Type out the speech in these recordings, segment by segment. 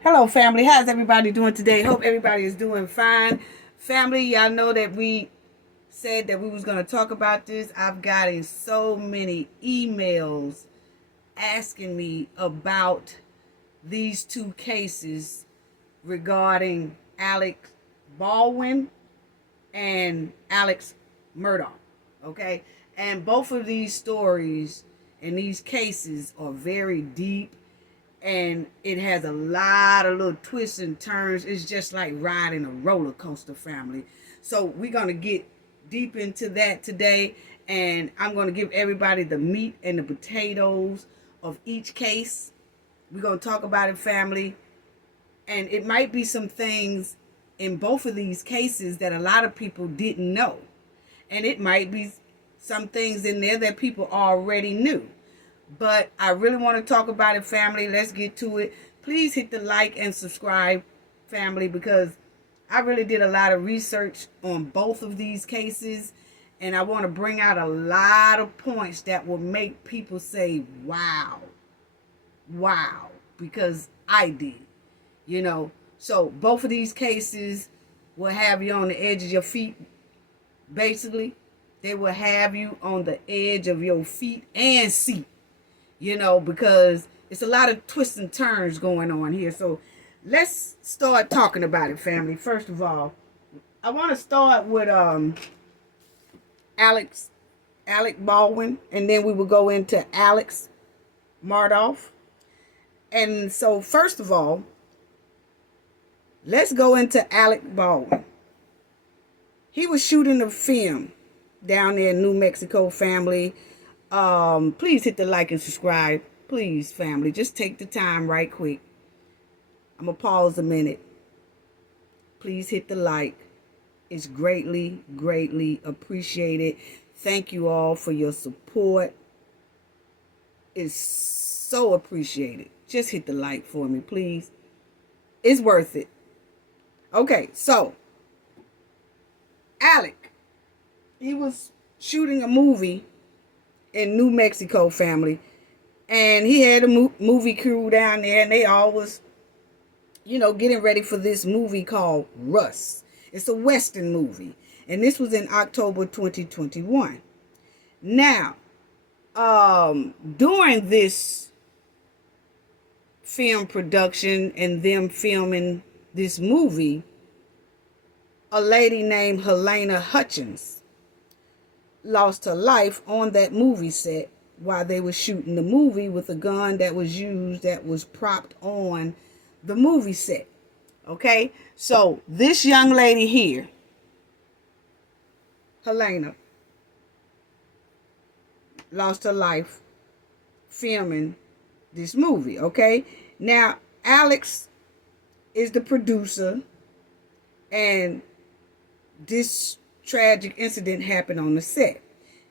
Hello, family. How's everybody doing today? Hope everybody is doing fine. Family, y'all know that we said that we was going to talk about this. I've gotten so many emails asking me about these two cases regarding Alec Baldwin and Alex Murdaugh. Okay? And both of these stories and these cases are very deep, and it has a lot of little twists and turns. It's just like riding a roller coaster, family. So we're going to get deep into that today, and I'm going to give everybody the meat and the potatoes of each case. We're going to talk about it, family, and it might be some things in both of these cases that a lot of people didn't know, and it might be some things in there that people already knew. But I really want to talk about it, family. Let's get to it. Please hit the like and subscribe, family, because I really did a lot of research on both of these cases, and I want to bring out a lot of points that will make people say, wow, wow, because I did, you know. So both of these cases will have you on the edge of your feet, basically. They will have you on the edge of your feet and seat, because it's a lot of twists and turns going on here. So let's start talking about it, family. First of all, I want to start with Alex Alec Baldwin, and then we will go into Alex Murdaugh. And so first of all, let's go into Alec Baldwin. He was shooting a film down there in New Mexico, family. Please hit the like and subscribe. Please, family. Just take the time right quick. I'm going to pause a minute. Please hit the like. It's greatly, greatly appreciated. Thank you all for your support. It's so appreciated. Just hit the like for me, please. It's worth it. Okay, so Alec, he was shooting a movie in New Mexico, family, and he had a movie crew down there, and they all was, getting ready for this movie called Russ. It's a Western movie, and this was in October 2021. Now, during this film production and them filming this movie, a lady named Helena Hutchins lost her life on that movie set while they were shooting the movie with a gun that was used that was propped on the movie set. Okay, so this young lady here, Helena, lost her life filming this movie. Okay, now Alex is the producer, and this tragic incident happened on the set.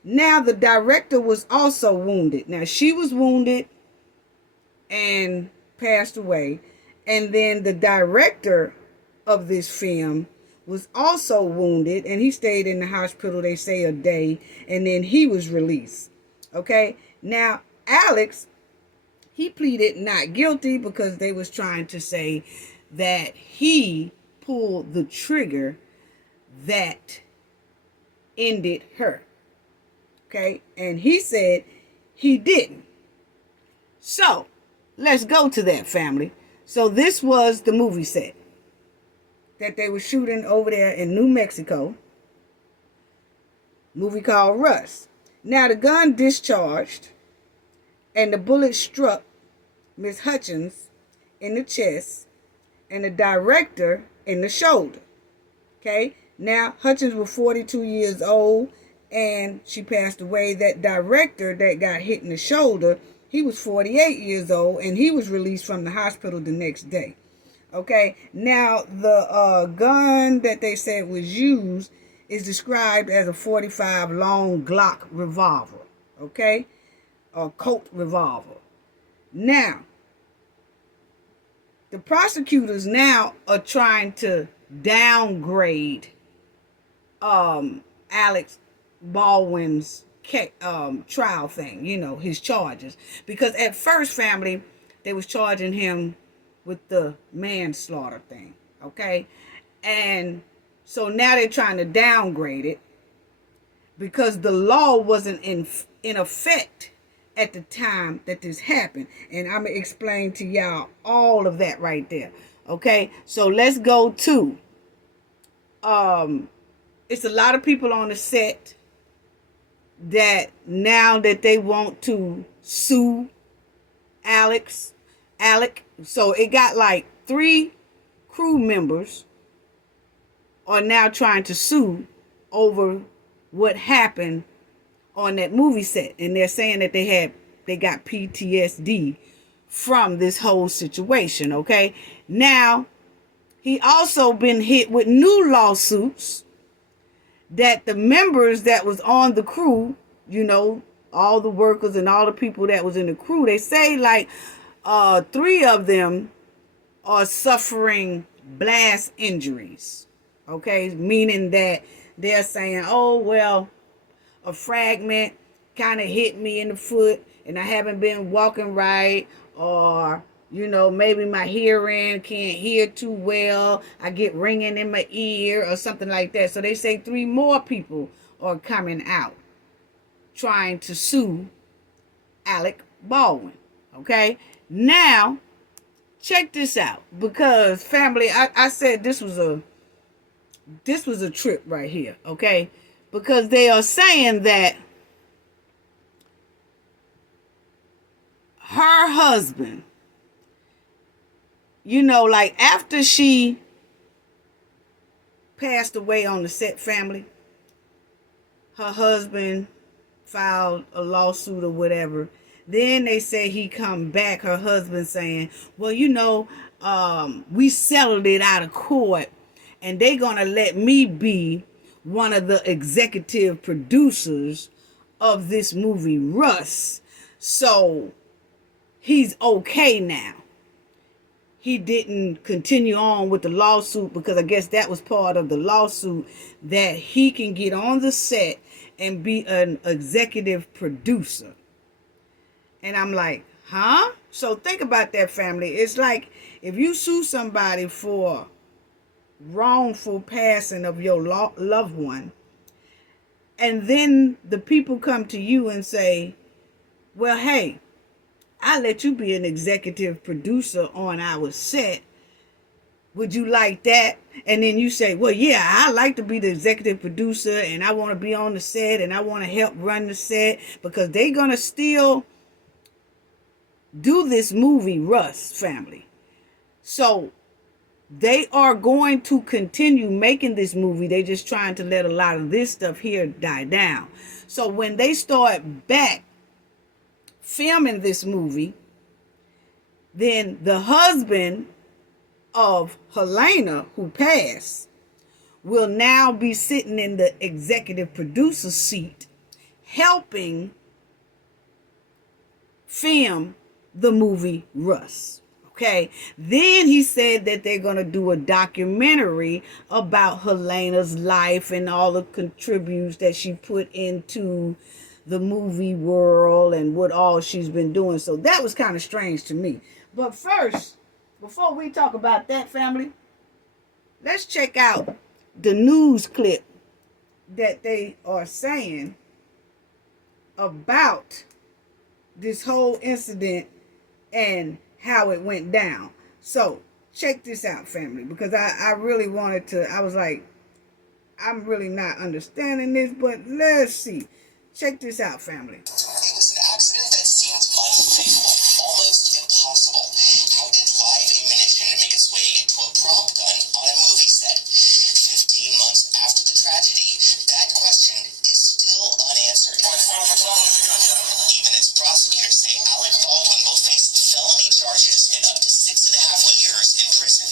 Now the director was also wounded. Now she was wounded and passed away. And then the director of this film was also wounded, and he stayed in the hospital, they say, a day, and then he was released. Okay? Now Alex, he pleaded not guilty because they was trying to say that he pulled the trigger that ended her. Okay? And he said he didn't. So, let's go to that, family. So this was the movie set that they were shooting over there in New Mexico. Movie called Russ. Now the gun discharged and the bullet struck Miss Hutchins in the chest and the director in the shoulder. Okay? Now, Hutchins was 42 years old, and she passed away. That director that got hit in the shoulder, he was 48 years old, and he was released from the hospital the next day. Okay? Now, the gun that they said was used is described as a .45 long Glock revolver. Okay? A Colt revolver. Now, the prosecutors now are trying to downgrade Alex Baldwin's trial thing, his charges. Because at first, family, they was charging him with the manslaughter thing, okay? And so now they're trying to downgrade it because the law wasn't in effect at the time that this happened. And I'm going to explain to y'all all of that right there, okay? So let's go to, it's a lot of people on the set that now that they want to sue Alec. So it got like 3 crew members are now trying to sue over what happened on that movie set. And they're saying that they got PTSD from this whole situation, okay? Now, he also been hit with new lawsuits that the members that was on the crew, you know, all the workers and all the people that was in the crew, they say like 3 of them are suffering blast injuries, okay? Meaning that they're saying, oh, well, a fragment kind of hit me in the foot and I haven't been walking right, or, you know, maybe my hearing can't hear too well. I get ringing in my ear or something like that. So they say 3 more people are coming out trying to sue Alec Baldwin, okay? Now, check this out, because family, I said this was a trip right here, okay? Because they are saying that her husband, you know, like after she passed away on the set, family, her husband filed a lawsuit or whatever. Then they say he come back, her husband saying, well, you know, we settled it out of court and they gonna let me be one of the executive producers of this movie, Russ. So he's okay now. He didn't continue on with the lawsuit because I guess that was part of the lawsuit, that he can get on the set and be an executive producer. And I'm like, huh? So think about that, family. It's like if you sue somebody for wrongful passing of your loved one, and then the people come to you and say, well, hey, I let you be an executive producer on our set. Would you like that? And then you say, well, yeah, I like to be the executive producer and I want to be on the set and I want to help run the set, because they're going to still do this movie, Russ, family. So they are going to continue making this movie. They're just trying to let a lot of this stuff here die down. So when they start back filming this movie, then the husband of Helena, who passed, will now be sitting in the executive producer seat, helping film the movie Russ. Okay. Then he said that they're going to do a documentary about Helena's life and all the contributes that she put into the movie world and what all she's been doing. So that was kind of strange to me. But first, before we talk about that, family, let's check out the news clip that they are saying about this whole incident and how it went down. So check this out, family, because I really wanted to, I was like, I'm really not understanding this, but let's see. Check this out, family. It was an accident that seemed unfaithful, almost impossible. How did live ammunition make its way into a prop gun on a movie set? 15 months after the tragedy, that question is still unanswered. Even its prosecutors say Alec Baldwin will face felony charges and up to 6.5 years in prison.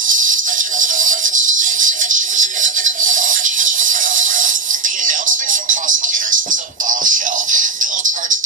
The announcement from prosecutors was a bombshell. They'll charge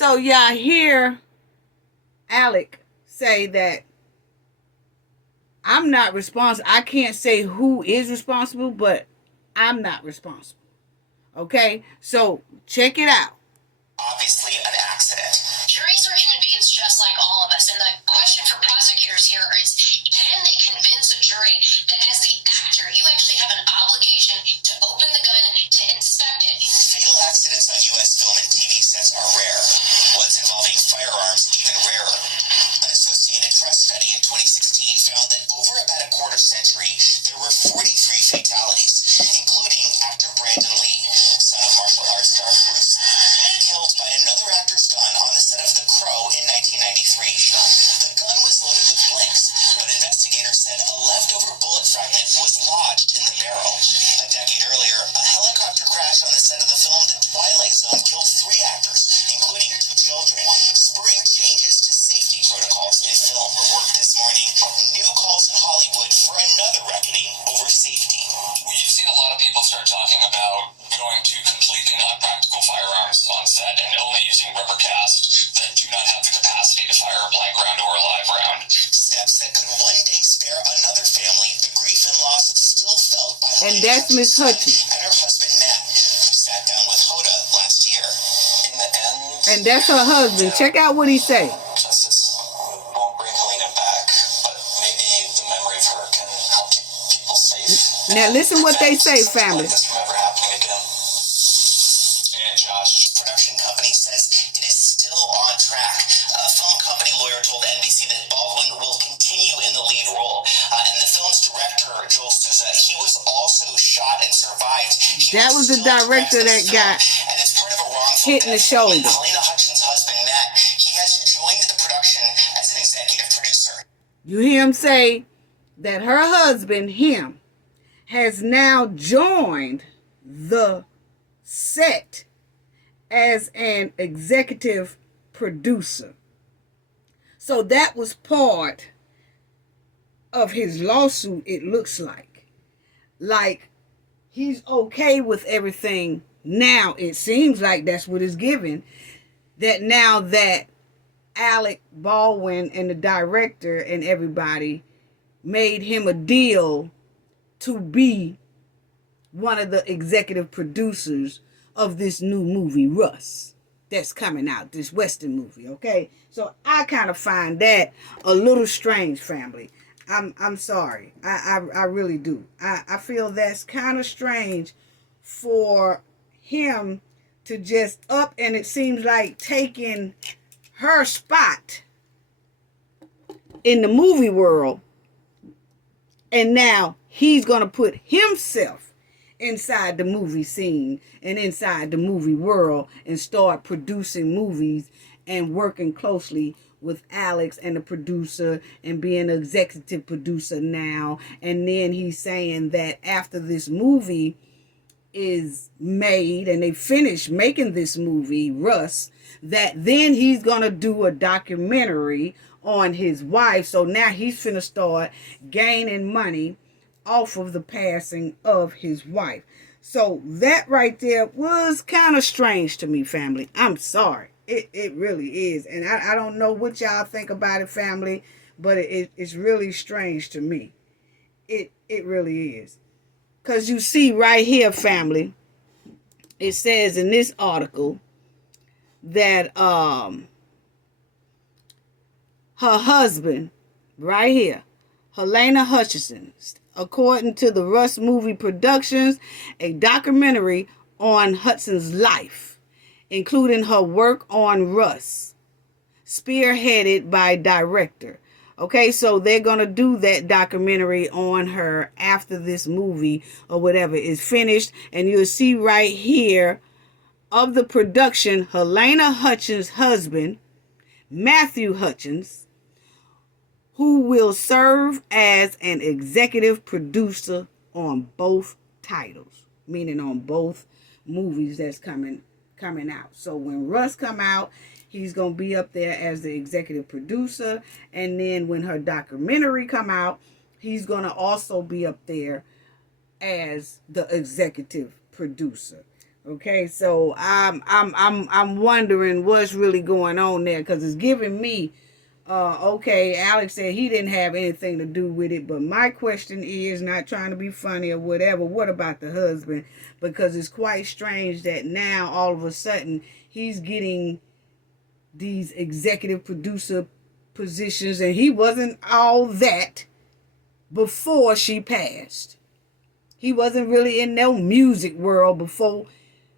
So y'all hear Alec say that I'm not responsible. I can't say who is responsible, but I'm not responsible. Okay? So check it out. Obviously an accident. Juries are human beings just like all of us, and the question for prosecutors here is, can they convince a jury that as the actor, you actually have an obligation to open the gun, to inspect it? Fatal accidents on U.S. film and TV sets are rare. Ones involving firearms even rarer. An Associated Press study in 2016 found that over about a quarter century, there were 43 fatalities, including actor Brandon Lee, son of martial arts star Bruce Lee, killed by another actor's gun on the set of The Crow in 1993. The gun was loaded with blanks, but investigators said a leftover bullet fragment was lodged in the barrel. A decade earlier, a helicopter crash on the set of the film The Twilight Zone killed 3 actors, including 2 children, spurring changes to safety protocols in film. This morning, new calls in Hollywood for another reckoning over safety. You've seen a lot of people start talking about going to completely non-practical firearms on set and only using rubber cast that do not have the capacity to fire a blank round or a live round. Steps that could one day spare another family the grief and loss still felt by And that's Miss Hutchins. and her husband Matt, who sat down with Hoda last year. In the end, And that's her husband. Check out what he say. justice won't bring Helena back, but maybe the memory of her can help keep people safe. Now listen what they say, family. Like this from ever happening again. And Josh, Production company says it is still on track. A film company lawyer told NBC that Baldwin will continue in the lead role. And the film's director, Joel Souza, he was also shot and survived. That was the director that got and as part of a wrongful hit in the death, shoulder. Helena Hutchins' husband, Matt, he has joined the production as an executive producer. You hear him say that her husband, him, has now joined the set as an executive producer. So that was part of his lawsuit, it looks like. Like, he's okay with everything now. It seems like that's what it's given. That now that Alec Baldwin and the director and everybody made him a deal to be one of the executive producers of this new movie, Russ, that's coming out, this Western movie, okay? So I kind of find that a little strange, family. I'm sorry. I really do. I feel that's kind of strange for him to just up, and it seems like taking her spot in the movie world, and now he's going to put himself inside the movie scene and inside the movie world and start producing movies and working closely with Alex and the producer and being an executive producer now. And then he's saying that after this movie is made and they finish making this movie, Russ, that then he's going to do a documentary on his wife. So now he's finna start gaining money off of the passing of his wife. So that right there was kind of strange to me, family. I'm sorry. It really is. And I don't know what y'all think about it, family, but it's really strange to me. It really is. Because you see right here, family, it says in this article that her husband, right here, Helena Hutchins, according to the Russ Movie Productions, a documentary on Hudson's life, including her work on Russ, spearheaded by director. Okay, so they're going to do that documentary on her after this movie or whatever is finished. And you'll see right here of the production, Helena Hutchins' husband, Matthew Hutchins, who will serve as an executive producer on both titles, meaning on both movies that's coming out. So when Russ come out, he's going to be up there as the executive producer. And then when her documentary come out, he's going to also be up there as the executive producer. Okay, so I'm wondering what's really going on there, because it's giving me okay, Alex said he didn't have anything to do with it, but my question is, not trying to be funny or whatever, what about the husband? Because it's quite strange that now all of a sudden he's getting these executive producer positions, and he wasn't all that before she passed. He wasn't really in no music world before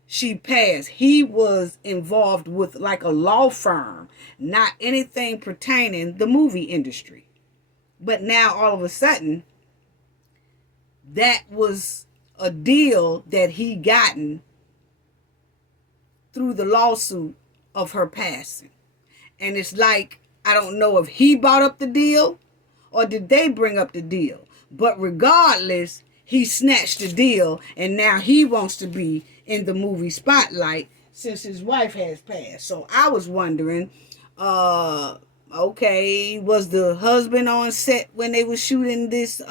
she passed. He was involved with like a law firm, not anything pertaining the movie industry. But now all of a sudden, that was a deal that he gotten through the lawsuit of her passing. And it's like, I don't know if he brought up the deal or did they bring up the deal. But regardless, he snatched the deal, and now he wants to be in the movie spotlight since his wife has passed. So I was wondering, okay, was the husband on set when they were shooting this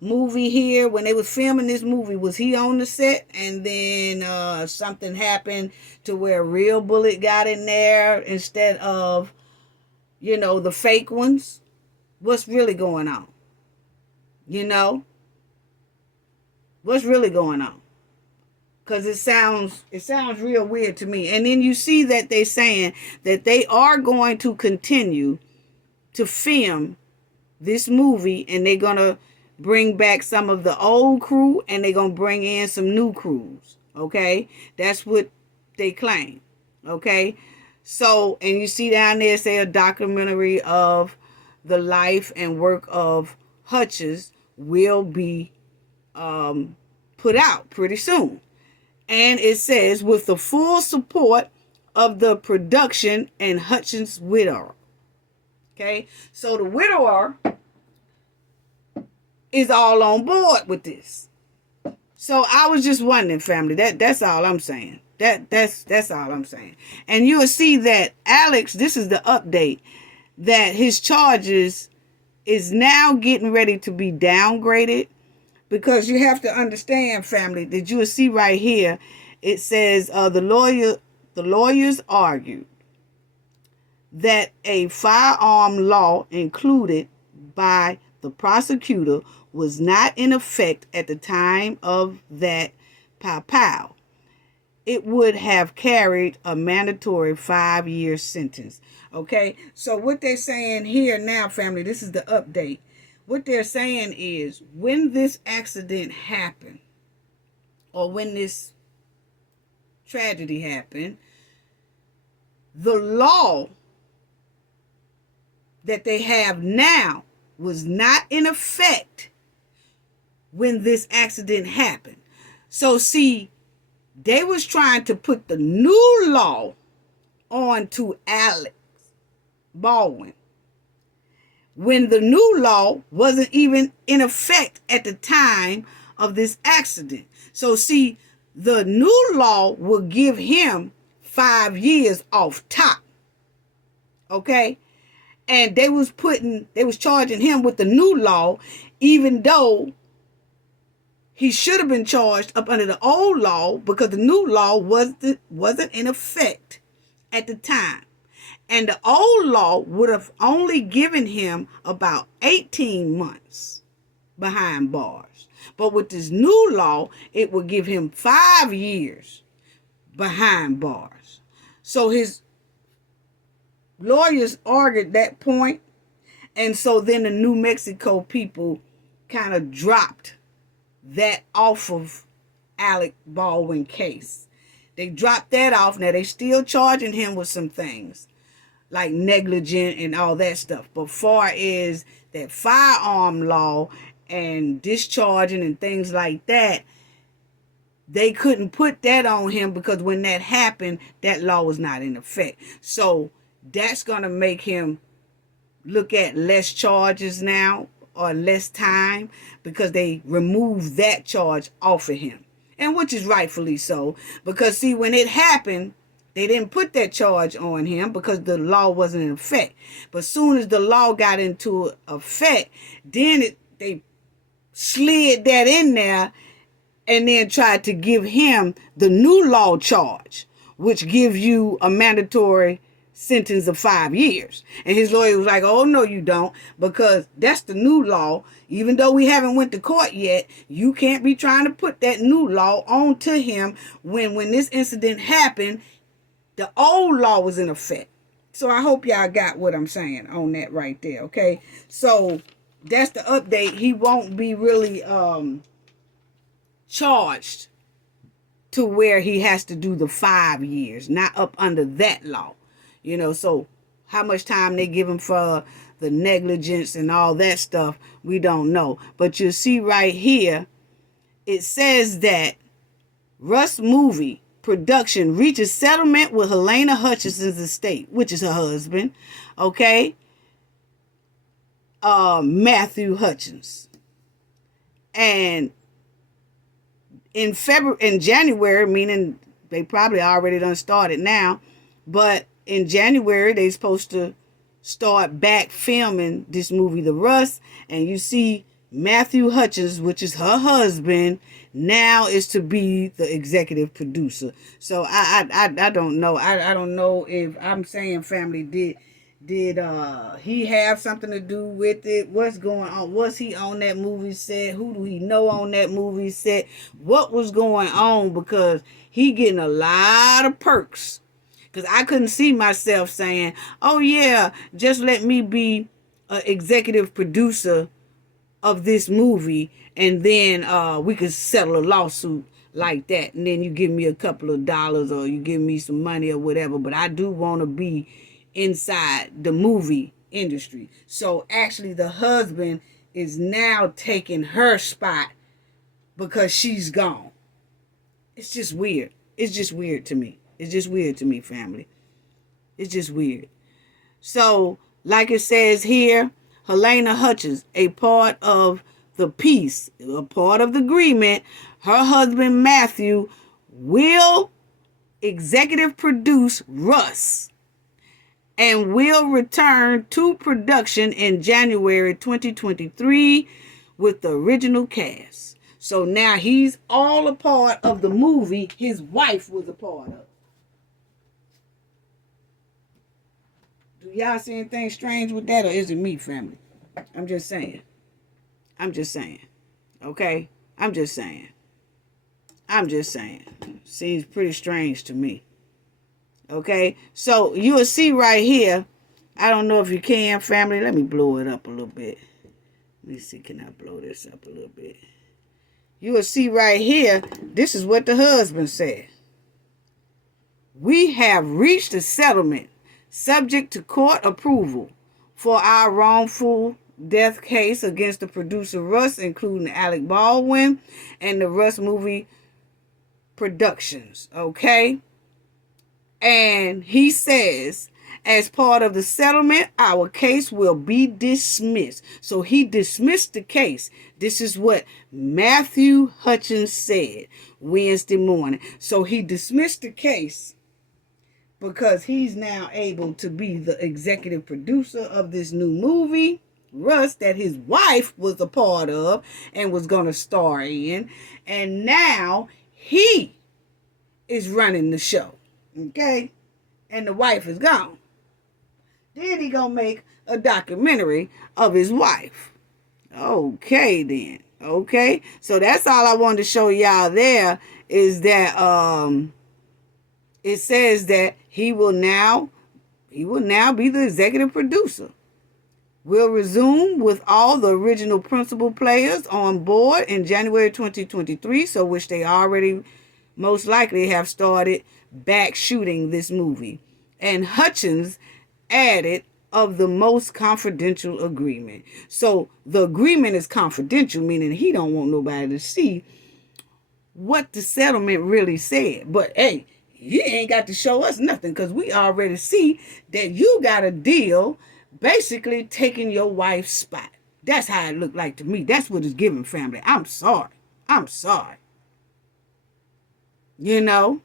movie here, when they was filming this movie? Was he on the set, and then something happened to where a real bullet got in there instead of, you know, the fake ones? What's really going on? You know? What's really going on? Because it sounds real weird to me. And then you see that they're saying that they are going to continue to film this movie, and they're going to bring back some of the old crew, and they're going to bring in some new crews. Okay? That's what they claim. Okay? So, and you see down there, say a documentary of the life and work of Hutchins will be put out pretty soon. And it says, with the full support of the production and Hutchins' widower. Okay, so the widower is all on board with this. So I was just wondering, family, that's all I'm saying. That's all I'm saying. And you'll see that Alex, this is the update, that his charges is now getting ready to be downgraded. Because you have to understand, family, that you will see right here, it says the lawyers argued that a firearm law included by the prosecutor was not in effect at the time of that pow. It would have carried a mandatory 5-year sentence. Okay, so what they're saying here now, family, this is the update. What they're saying is, when this accident happened, or when this tragedy happened, the law that they have now was not in effect when this accident happened. So see, they was trying to put the new law on to Alec Baldwin, when the new law wasn't even in effect at the time of this accident. So see, the new law will give him 5 years off top. Okay? And they was charging him with the new law, even though he should have been charged up under the old law, because the new law wasn't in effect at the time. And the old law would have only given him about 18 months behind bars. But with this new law, it would give him 5 years behind bars. So his lawyers argued that point. And so then the New Mexico people kind of dropped that off of Alec Baldwin case. They dropped that off. Now they still charging him with some things, like negligent and all that stuff. But far as that firearm law and discharging and things like that, they couldn't put that on him, because when that happened, that law was not in effect. So that's going to make him look at less charges now, or less time, because they removed that charge off of him. And which is rightfully so, because see, when it happened, they didn't put that charge on him because the law wasn't in effect. But soon as the law got into effect, then they slid that in there and then tried to give him the new law charge, which gives you a mandatory sentence of 5 years. And his lawyer was like, oh, no, you don't, because that's the new law. Even though we haven't went to court yet, you can't be trying to put that new law onto him when this incident happened, the old law was in effect. So I hope y'all got what I'm saying on that right there, okay? So that's the update. He won't be really charged to where he has to do the 5 years, not up under that law. You know, so how much time they give him for the negligence and all that stuff, we don't know. But you see right here, it says that Russ Movie Production reaches settlement with Helena Hutchinson's estate, which is her husband, okay? Matthew Hutchins. And in January, meaning they probably already done started now, but in January, they supposed to start back filming this movie, The Russ, and you see Matthew Hutchins, which is her husband, now is to be the executive producer. So I don't know. I don't know if I'm saying family did he have something to do with it? What's going on? Was he on that movie set? Who do he know on that movie set? What was going on? Because he getting a lot of perks. Because I couldn't see myself saying, oh yeah, just let me be an executive producer of this movie, and then we could settle a lawsuit like that, and then you give me a couple of dollars or you give me some money or whatever. But I do want to be inside the movie industry. So actually the husband is now taking her spot because she's gone. It's just weird. It's just weird to me. It's just weird to me, family. It's just weird. So, like it says here, Helena Hutchins, a part of the peace, a part of the agreement, her husband Matthew will executive produce Russ and will return to production in January 2023 with the original cast. So now he's all a part of the movie his wife was a part of. Do y'all see anything strange with that, or is it me, family? I'm just saying. Okay? I'm just saying. Seems pretty strange to me. Okay? So you will see right here. I don't know if you can, family. Let me blow it up a little bit. Let me see. Can I blow this up a little bit? You will see right here. This is what the husband said. We have reached a settlement subject to court approval for our wrongful death case against the producer Russ, including Alec Baldwin and the Russ Movie Productions, okay? And he says, as part of the settlement, our case will be dismissed. So he dismissed the case. This is what Matthew Hutchins said Wednesday morning. So he dismissed the case because he's now able to be the executive producer of this new movie, Russ, that his wife was a part of and was going to star in. And now he is running the show, okay? And the wife is gone. Then he going to make a documentary of his wife. Okay, then. Okay? So that's all I wanted to show y'all there is that it says that he will now be the executive producer. We'll resume with all the original principal players on board in January 2023, so which they already most likely have started back shooting this movie. And Hutchins added of the most confidential agreement. So the agreement is confidential, meaning he don't want nobody to see what the settlement really said. But hey, you ain't got to show us nothing because we already see that you got a deal basically taking your wife's spot. That's how it looked like to me. That's what it's giving, family. I'm sorry. You know?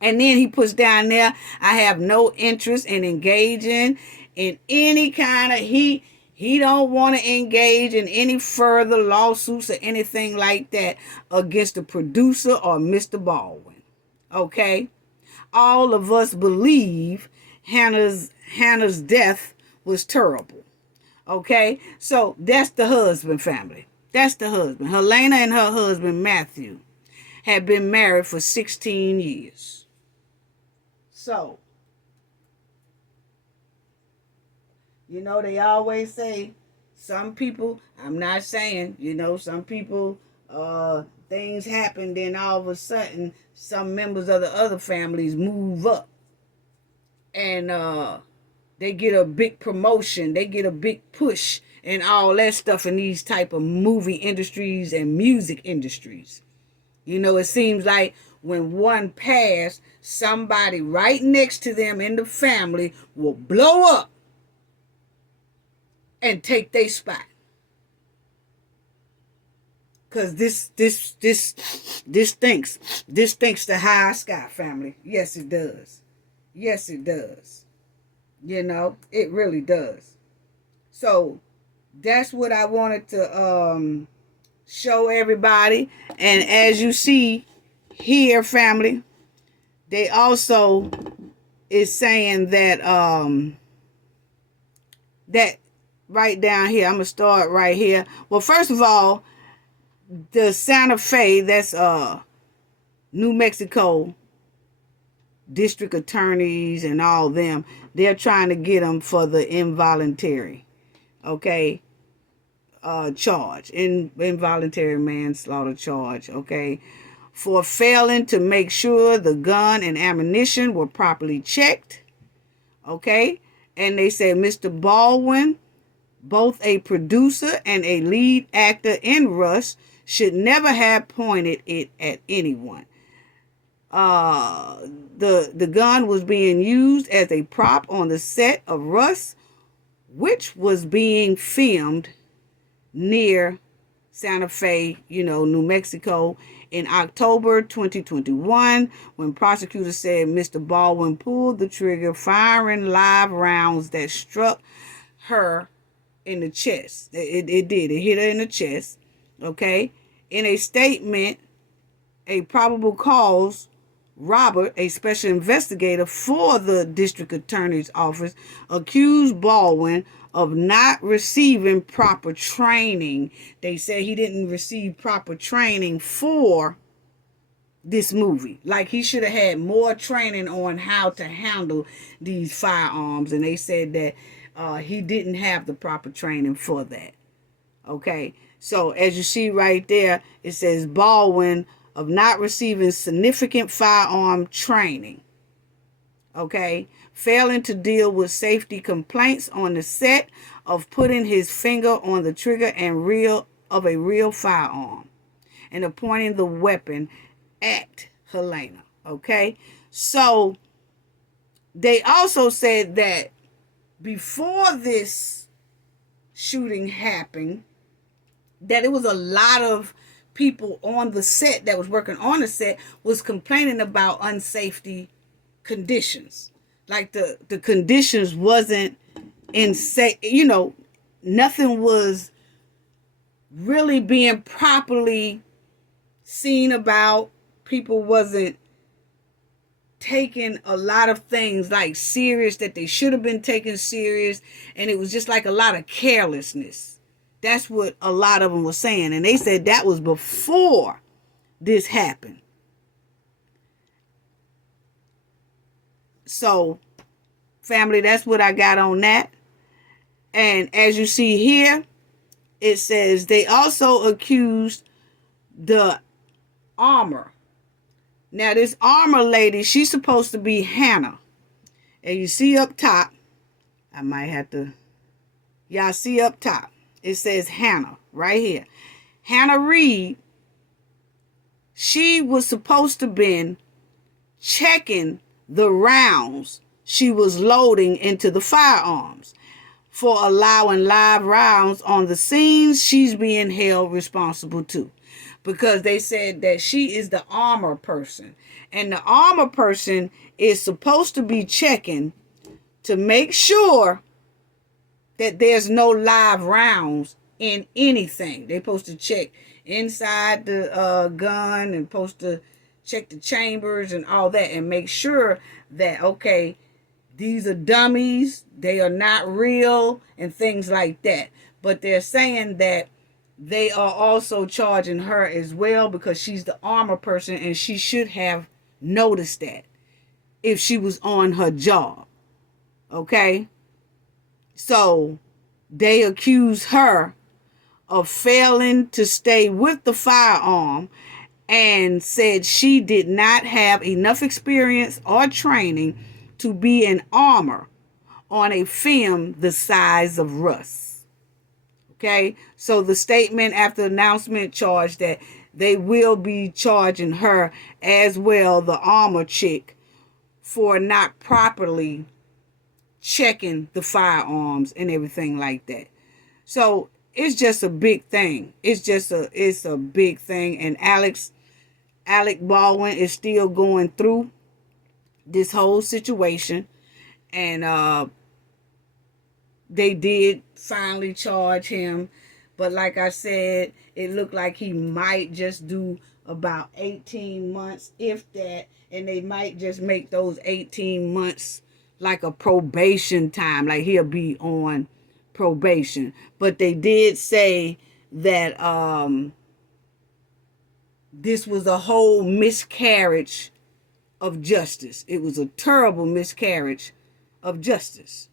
And then he puts down there, I have no interest in engaging in any kind of, he He don't want to engage in any further lawsuits or anything like that against the producer or Mr. Baldwin. Okay? All of us believe Hannah's death was terrible. Okay? So that's the husband, family. That's the husband. Helena and her husband, Matthew, had been married for 16 years. So, you know, they always say some people, I'm not saying, you know, some people, things happen, then all of a sudden, some members of the other families move up. And they get a big promotion, they get a big push, and all that stuff in these type of movie industries and music industries. You know, it seems like when one passed, somebody right next to them in the family will blow up and take their spot. Cause this stinks. This stinks to high sky, family. Yes, it does. Yes, it does. You know, it really does. So that's what I wanted to show everybody. And as you see here, family, they also is saying that that right down here, I'm gonna start right here. Well, first of all, the Santa Fe, that's New Mexico district attorneys and all them, they're trying to get them for the involuntary, okay, charge, involuntary manslaughter charge, okay, for failing to make sure the gun and ammunition were properly checked, okay, and they said Mr. Baldwin, both a producer and a lead actor in Rush, should never have pointed it at anyone. The gun was being used as a prop on the set of Rush, which was being filmed near Santa Fe, you know, New Mexico, in October 2021, when prosecutors said Mr. Baldwin pulled the trigger, firing live rounds that struck her in the chest. It did. It hit her in the chest. Okay. In a statement, a probable cause, Robert, a special investigator for the district attorney's office, accused Baldwin of not receiving proper training. They said he didn't receive proper training for this movie. Like, he should have had more training on how to handle these firearms. And they said that he didn't have the proper training for that. Okay. So as you see right there, it says Baldwin of not receiving significant firearm training. Okay. Failing to deal with safety complaints on the set, of putting his finger on the trigger and of a real firearm, and of pointing the weapon at Helena. Okay. So they also said that before this shooting happened, that it was a lot of people on the set that was working on the set was complaining about unsafety conditions. Like the conditions wasn't insane, you know, nothing was really being properly seen about. People wasn't taking a lot of things like serious that they should have been taken serious, and it was just like a lot of carelessness. That's what a lot of them were saying. And they said that was before this happened. So, family, that's what I got on that. And as you see here, it says they also accused the armor. Now, this armor lady, she's supposed to be Hannah. And you see up top, I might have to, y'all see up top, it says Hannah right here. Hannah Reed, she was supposed to been checking the rounds she was loading into the firearms. For allowing live rounds on the scenes, she's being held responsible too. Because they said that she is the armor person. And the armor person is supposed to be checking to make sure that there's no live rounds in anything. They're supposed to check inside the gun and supposed to check the chambers and all that and make sure that, okay, these are dummies, they are not real, and things like that. But they're saying that they are also charging her as well because she's the armor person and she should have noticed that if she was on her job. Okay? So they accuse her of failing to stay with the firearm and said she did not have enough experience or training to be an armor on a film the size of Russ. Okay, so the statement after the announcement charged that they will be charging her as well, the armor chick, for not properly checking the firearms and everything like that. So it's just a big thing. It's a big thing. And Alec Baldwin is still going through this whole situation. And they did finally charge him. But like I said, it looked like he might just do about 18 months, if that. And they might just make those 18 months like a probation time. Like he'll be on probation. But they did say that this was a whole miscarriage of justice. It was a terrible miscarriage of justice,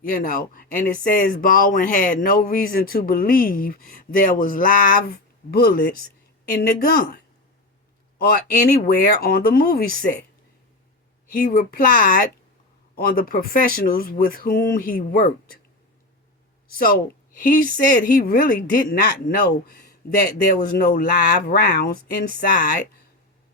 you know. And it says Baldwin had no reason to believe there was live bullets in the gun or anywhere on the movie set. He replied on the professionals with whom he worked. So he said he really did not know that there was no live rounds inside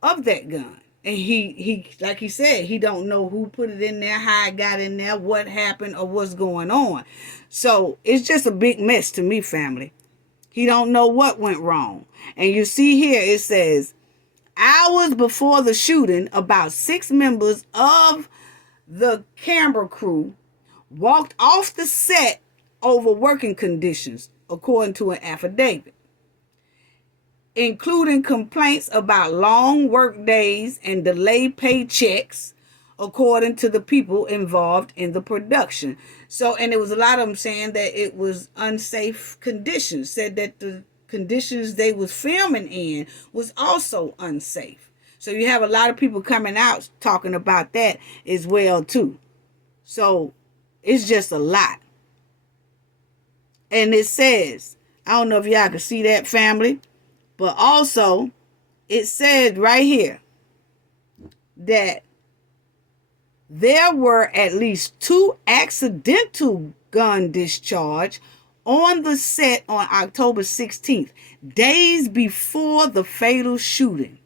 of that gun. And he like he said, he don't know who put it in there, how it got in there, what happened, or what's going on. So it's just a big mess to me, family. He don't know what went wrong. And you see here, it says, hours before the shooting, about 6 members of the camera crew walked off the set over working conditions, according to an affidavit, including complaints about long work days and delayed paychecks, according to the people involved in the production. So, and it was a lot of them saying that it was unsafe conditions, said that the conditions they was filming in was also unsafe. So you have a lot of people coming out talking about that as well too. So it's just a lot. And it says, I don't know if y'all can see that, family, but also it said right here that there were at least 2 accidental gun discharge on the set on October 16th, days before the fatal shooting,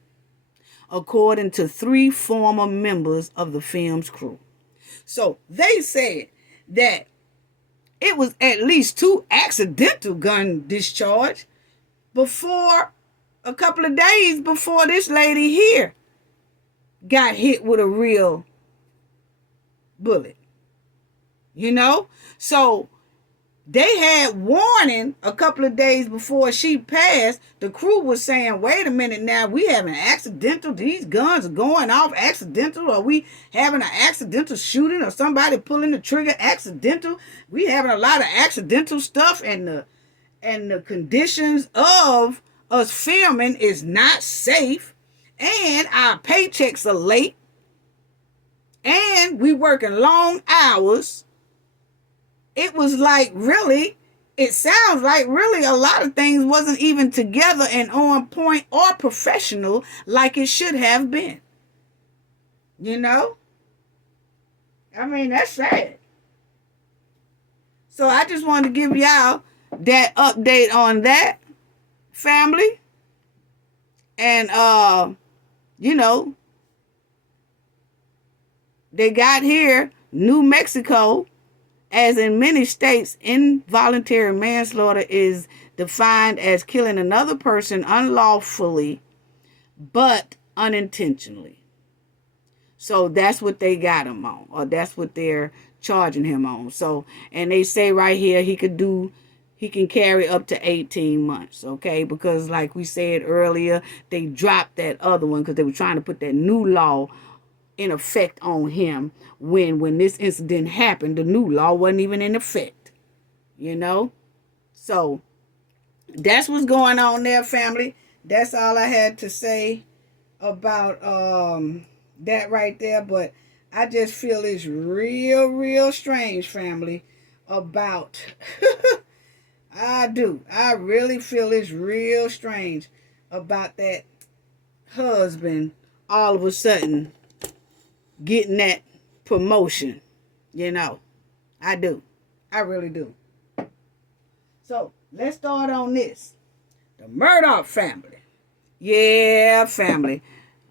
according to 3 former members of the film's crew. So they said that it was at least 2 accidental gun discharge before, a couple of days before this lady here got hit with a real bullet. You know? So they had warning a couple of days before she passed. The crew was saying, wait a minute now, we having an accidental, these guns are going off accidental, or we having an accidental shooting, or somebody pulling the trigger accidental. We having a lot of accidental stuff, and the conditions of us filming is not safe, and our paychecks are late, and we working long hours. It was like, really, it sounds like really a lot of things wasn't even together and on point or professional like it should have been. You know? I mean, that's sad. So I just wanted to give y'all that update on that, family. And, you know, they got here, New Mexico, as in many states, involuntary manslaughter is defined as killing another person unlawfully, but unintentionally. So that's what they got them on, or that's what they're charging him on. So, and they say right here he can carry up to 18 months, okay? Because like we said earlier, they dropped that other one because they were trying to put that new law in effect on him. When this incident happened, the new law wasn't even in effect, you know? So that's what's going on there, family. That's all I had to say about that right there. But I just feel it's real strange, family, about I do. I really feel it's real strange about that husband all of a sudden getting that promotion. You know, I do. I really do. So, let's start on this. The Murdaugh family. Yeah, family.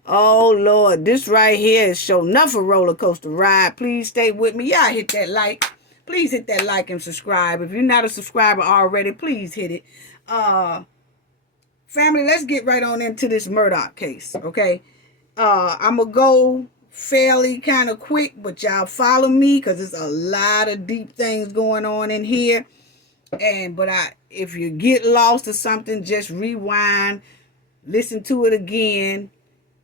Oh, Lord. This right here is sure enough a roller coaster ride. Please stay with me. Y'all hit that like. Please hit that like and subscribe. If you're not a subscriber already, please hit it. Family, let's get right on into this Murdaugh case, okay? I'm going to go fairly kind of quick, but y'all follow me because there's a lot of deep things going on in here. If you get lost or something, just rewind, listen to it again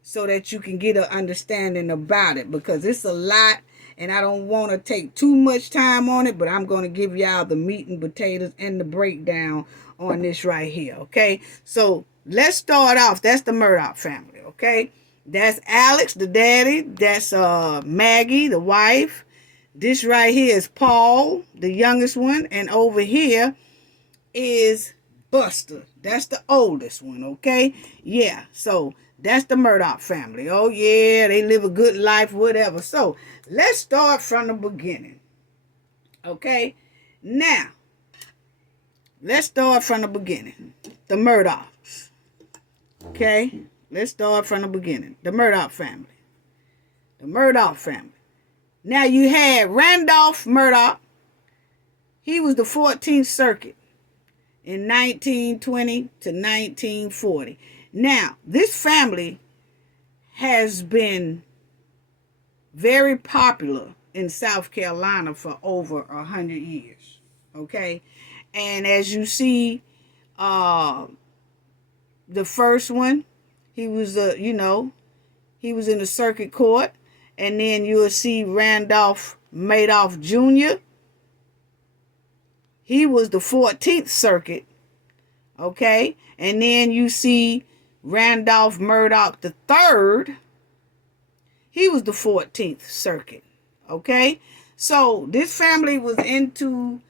so that you can get an understanding about it, because it's a lot and I don't want to take too much time on it, but I'm going to give y'all the meat and potatoes and the breakdown on this right here, okay? So let's start off. That's the Murdaugh family, okay? That's Alex, the daddy. That's Maggie, the wife. This right here is Paul, the youngest one. And over here is Buster. That's the oldest one, okay? Yeah, so that's the Murdaugh family. Oh, yeah, they live a good life, whatever. So let's start from the beginning, okay? Now, let's start from the beginning. The Murdaughs, okay? Let's start from the beginning. The Murdaugh family. The Murdaugh family. Now, you had Randolph Murdaugh. He was the 14th Circuit in 1920 to 1940. Now, this family has been very popular in South Carolina for over 100 years, okay? And as you see, the first one, he was, he was in the circuit court. And then you'll see Randolph Madoff Jr. He was the 14th Circuit, okay? And then you see Randolph Murdaugh III. He was the 14th Circuit, okay? So this family was into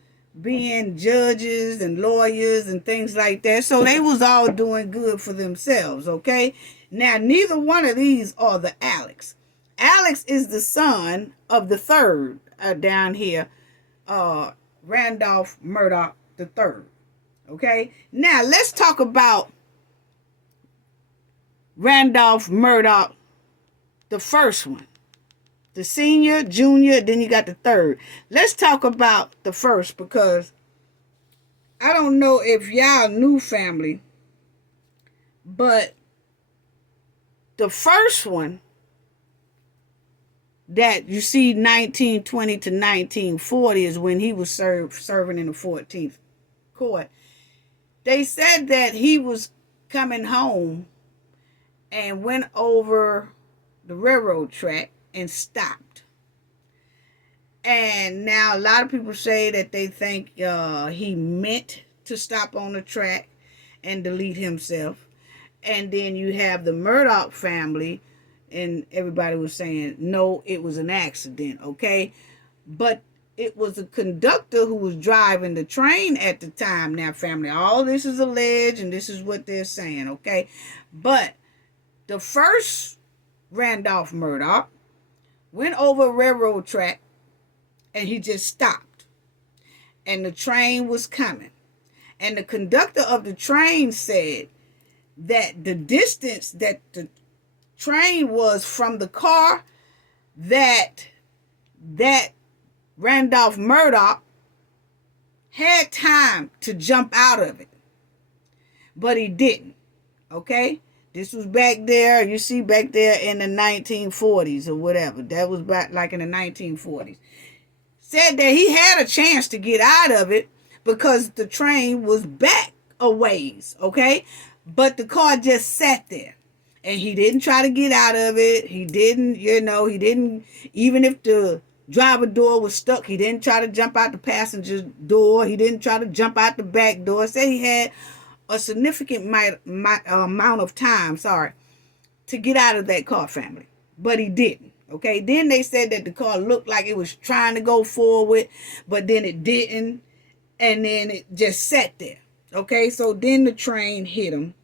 being judges and lawyers and things like that. So they was all doing good for themselves, okay? Now, neither one of these are the Alex. Alex is the son of the third down here, Randolph Murdaugh III. Okay? Now, let's talk about Randolph Murdaugh, the first one. The senior, junior, then you got the third. Let's talk about the first, because I don't know if y'all knew, family, but the first one that you see 1920 to 1940 is when he was serving in the 14th court. They said that he was coming home and went over the railroad track and stopped. And now a lot of people say that they think he meant to stop on the track and delete himself. And then you have the Murdaugh family, and everybody was saying, no, it was an accident, okay? But it was a conductor who was driving the train at the time. Now, family, all this is alleged, and this is what they're saying, okay? But the first Randolph Murdaugh went over a railroad track, and he just stopped. And the train was coming. And the conductor of the train said that the distance that the train was from the car, that Randolph Murdaugh had time to jump out of it, but he didn't, okay? This was back there, you see back there in the 1940s or whatever. That was back like in the 1940s. said that he had a chance to get out of it because the train was back a ways, okay? But the car just sat there. And he didn't try to get out of it. He didn't, even if the driver door was stuck, he didn't try to jump out the passenger door. He didn't try to jump out the back door. Said he had a significant amount of time, to get out of that car, family. But he didn't, okay? Then they said that the car looked like it was trying to go forward, but then it didn't. And then it just sat there, okay? So then the train hit him.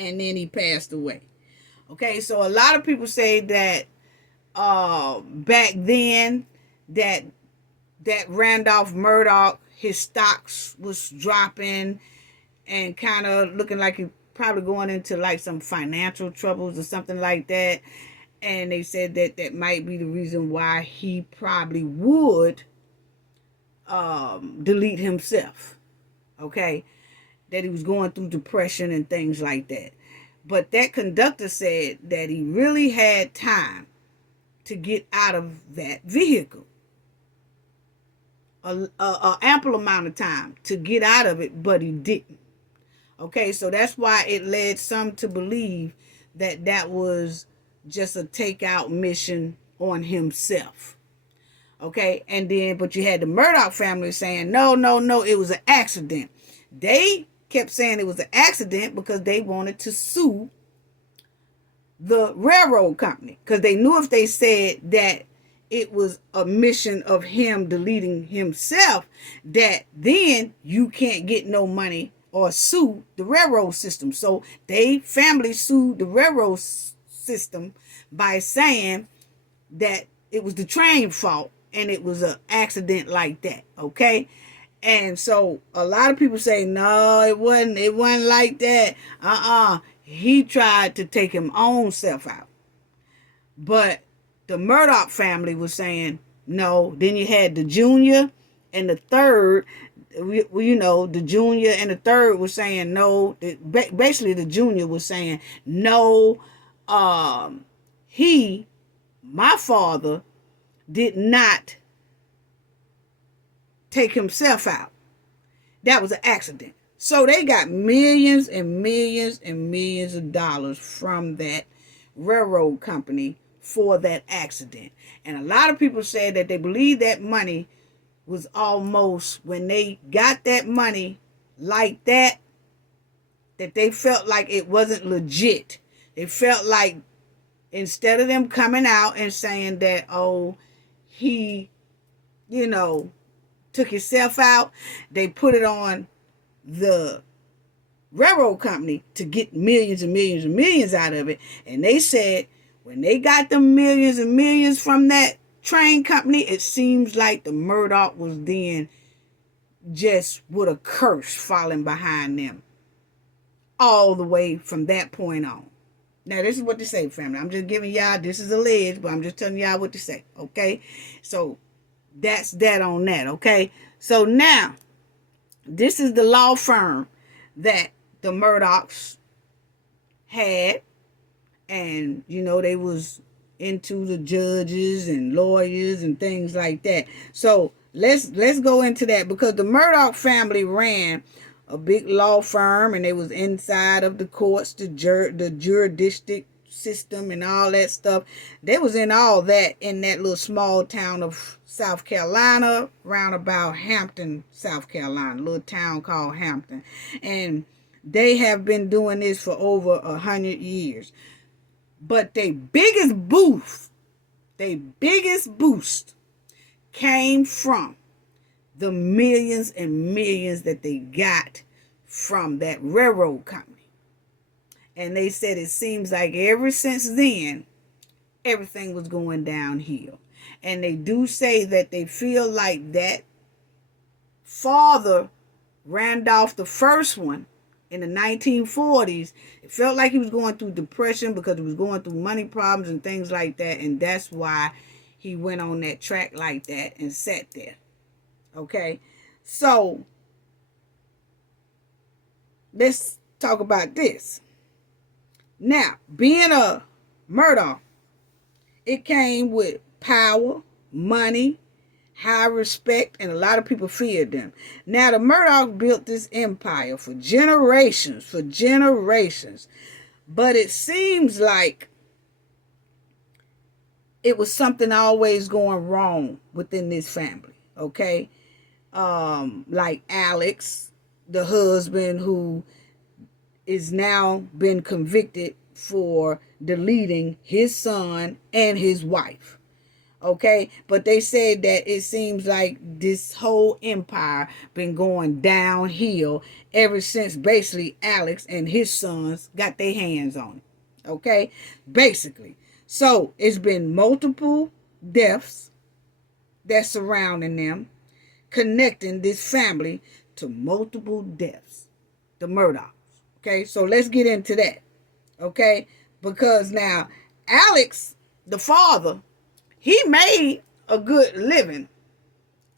And then he passed away. Okay, so a lot of people say that back then that Randolph Murdaugh, his stocks was dropping and kind of looking like he probably going into like some financial troubles or something like that. And they said that might be the reason why he probably would delete himself. Okay. That he was going through depression and things like that. But that conductor said that he really had time to get out of that vehicle. A ample amount of time to get out of it, but he didn't. Okay, so that's why it led some to believe that that was just a takeout mission on himself. Okay, and then, but you had the Murdaugh family saying, no, it was an accident. They kept saying it was an accident because they wanted to sue the railroad company, because they knew if they said that it was a mission of him deleting himself, that then you can't get no money or sue the railroad system. So they family sued the railroad system by saying that it was the train fault and it was an accident like that. Okay. And so a lot of people say, no, it wasn't like that. He tried to take his own self out. But the Murdaugh family was saying, no. Then you had the junior and the third, the junior and the third was saying no. Basically the junior was saying, no, my father did not take himself out. That was an accident. So they got millions and millions and millions of dollars from that railroad company for that accident. And a lot of people said that they believe that money was almost, when they got that money like that they felt like it wasn't legit. They felt like instead of them coming out and saying that, oh, he, took himself out, they put it on the railroad company to get millions and millions and millions out of it. And they said when they got the millions and millions from that train company, it seems like the Murdaugh was then just with a curse falling behind them all the way from that point on. Now, this is what they say, family. I'm just giving y'all, this is alleged, but I'm just telling y'all what to say, okay? So that's that on that, okay? So now, this is the law firm that the Murdaughs had. And, they was into the judges and lawyers and things like that. So let's go into that, because the Murdaugh family ran a big law firm, and they was inside of the courts, the jurisdiction system and all that stuff. They was in all that in that little small town of South Carolina, round about Hampton, South Carolina, a little town called Hampton. And they have been doing this for over 100 years. But their biggest boost came from the millions and millions that they got from that railroad company. And they said it seems like ever since then, everything was going downhill. And they do say that they feel like that father, Randolph, the first one, in the 1940s, it felt like he was going through depression because he was going through money problems and things like that. And that's why he went on that track like that and sat there. Okay? So, let's talk about this. Now, being a Murdaugh, it came with power, money, high respect, and a lot of people feared them. Now, the Murdaugh built this empire for generations, But it seems like it was something always going wrong within this family, okay? Like Alex, the husband who is now been convicted for deleting his son and his wife. Okay, but they said that it seems like this whole empire been going downhill ever since basically Alex and his sons got their hands on it. Okay, basically. So it's been multiple deaths that's surrounding them, connecting this family to multiple deaths, the Murdaughs. Okay, so let's get into that. Okay, because now Alex, the father, he made a good living.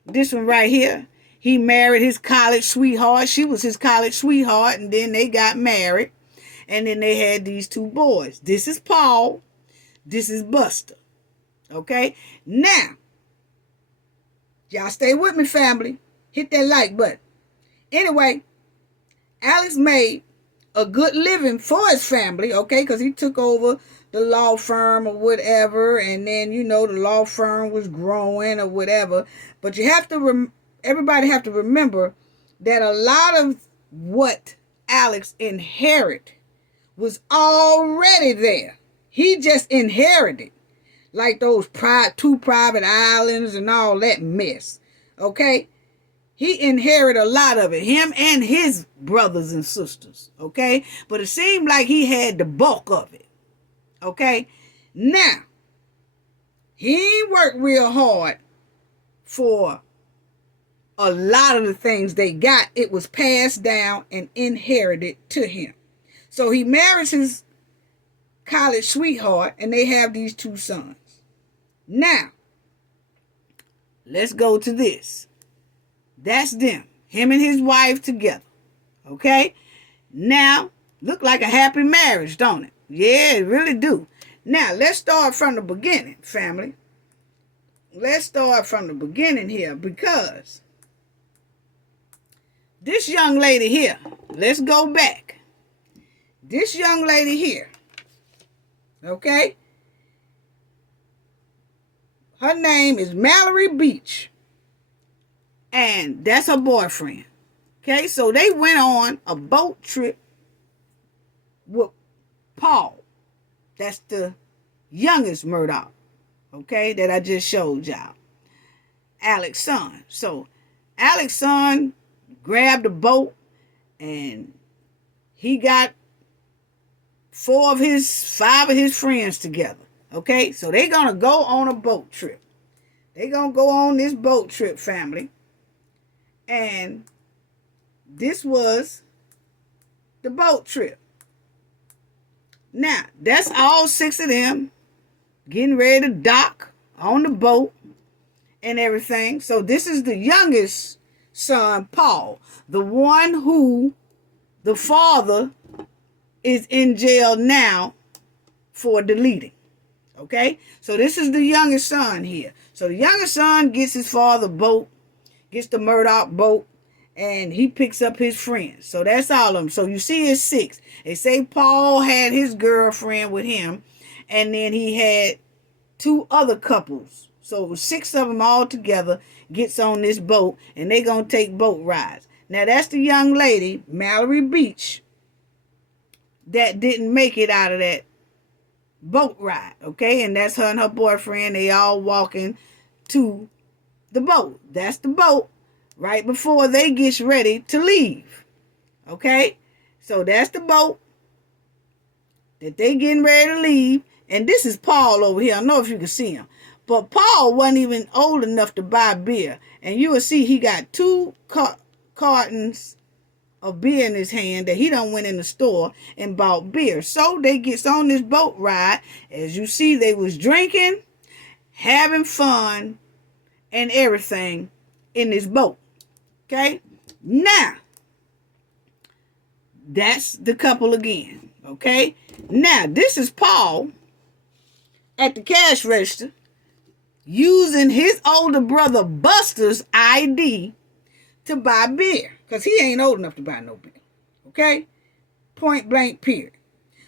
This one right here, he married his college sweetheart. She was his college sweetheart, and then they got married, and then they had these two boys. This is Paul. This is Buster. Okay? Now, y'all stay with me, family. Hit that like button. Anyway, Alex made a good living for his family, okay, because he took over the law firm or whatever, and then, you know, the law firm was growing or whatever. But you have to, everybody have to remember that a lot of what Alex inherited was already there. He just inherited, like those two private islands and all that mess, okay? He inherited a lot of it, him and his brothers and sisters, okay? But it seemed like he had the bulk of it, okay? Now, he worked real hard for a lot of the things they got. It was passed down and inherited to him. So he marries his college sweetheart, and they have these two sons. Now, let's go to this. That's them. Him and his wife together. Okay? Now, look like a happy marriage, don't it? Yeah, it really do. Now, let's start from the beginning, family. Let's start from the beginning here, because this young lady here, let's go back. This young lady here, okay? Her name is Mallory Beach. And that's her boyfriend. Okay, so they went on a boat trip with Paul. That's the youngest Murdaugh. Okay, that I just showed y'all. Alec's son. So Alec's son grabbed a boat, and he got 5 of his friends together. Okay, so they're going to go on a boat trip. They're going to go on this boat trip, family. And this was the boat trip. Now, that's all 6 of them getting ready to dock on the boat and everything. So this is the youngest son, Paul, the one who the father is in jail now for deleting. Okay? So this is the youngest son here. So the youngest son gets his father boat, gets the Murdaugh boat, and he picks up his friends. So that's all of them. So you see it's 6. They say Paul had his girlfriend with him, and then he had 2 other couples. So it was 6 of them all together, gets on this boat, and they going to take boat rides. Now that's the young lady, Mallory Beach, that didn't make it out of that boat ride, okay? And that's her and her boyfriend. They all walking to the boat. That's the boat right before they get ready to leave, okay? So that's the boat that they getting ready to leave. And this is Paul over here. I don't know if you can see him, but Paul wasn't even old enough to buy beer. And you will see he got 2 cartons of beer in his hand that he done went in the store and bought beer. So they gets on this boat ride. As you see, they was drinking, having fun, and everything in this boat. Okay? Now, that's the couple again. Okay? Now, this is Paul at the cash register using his older brother Buster's ID to buy beer. Because he ain't old enough to buy no beer. Okay? Point blank, period.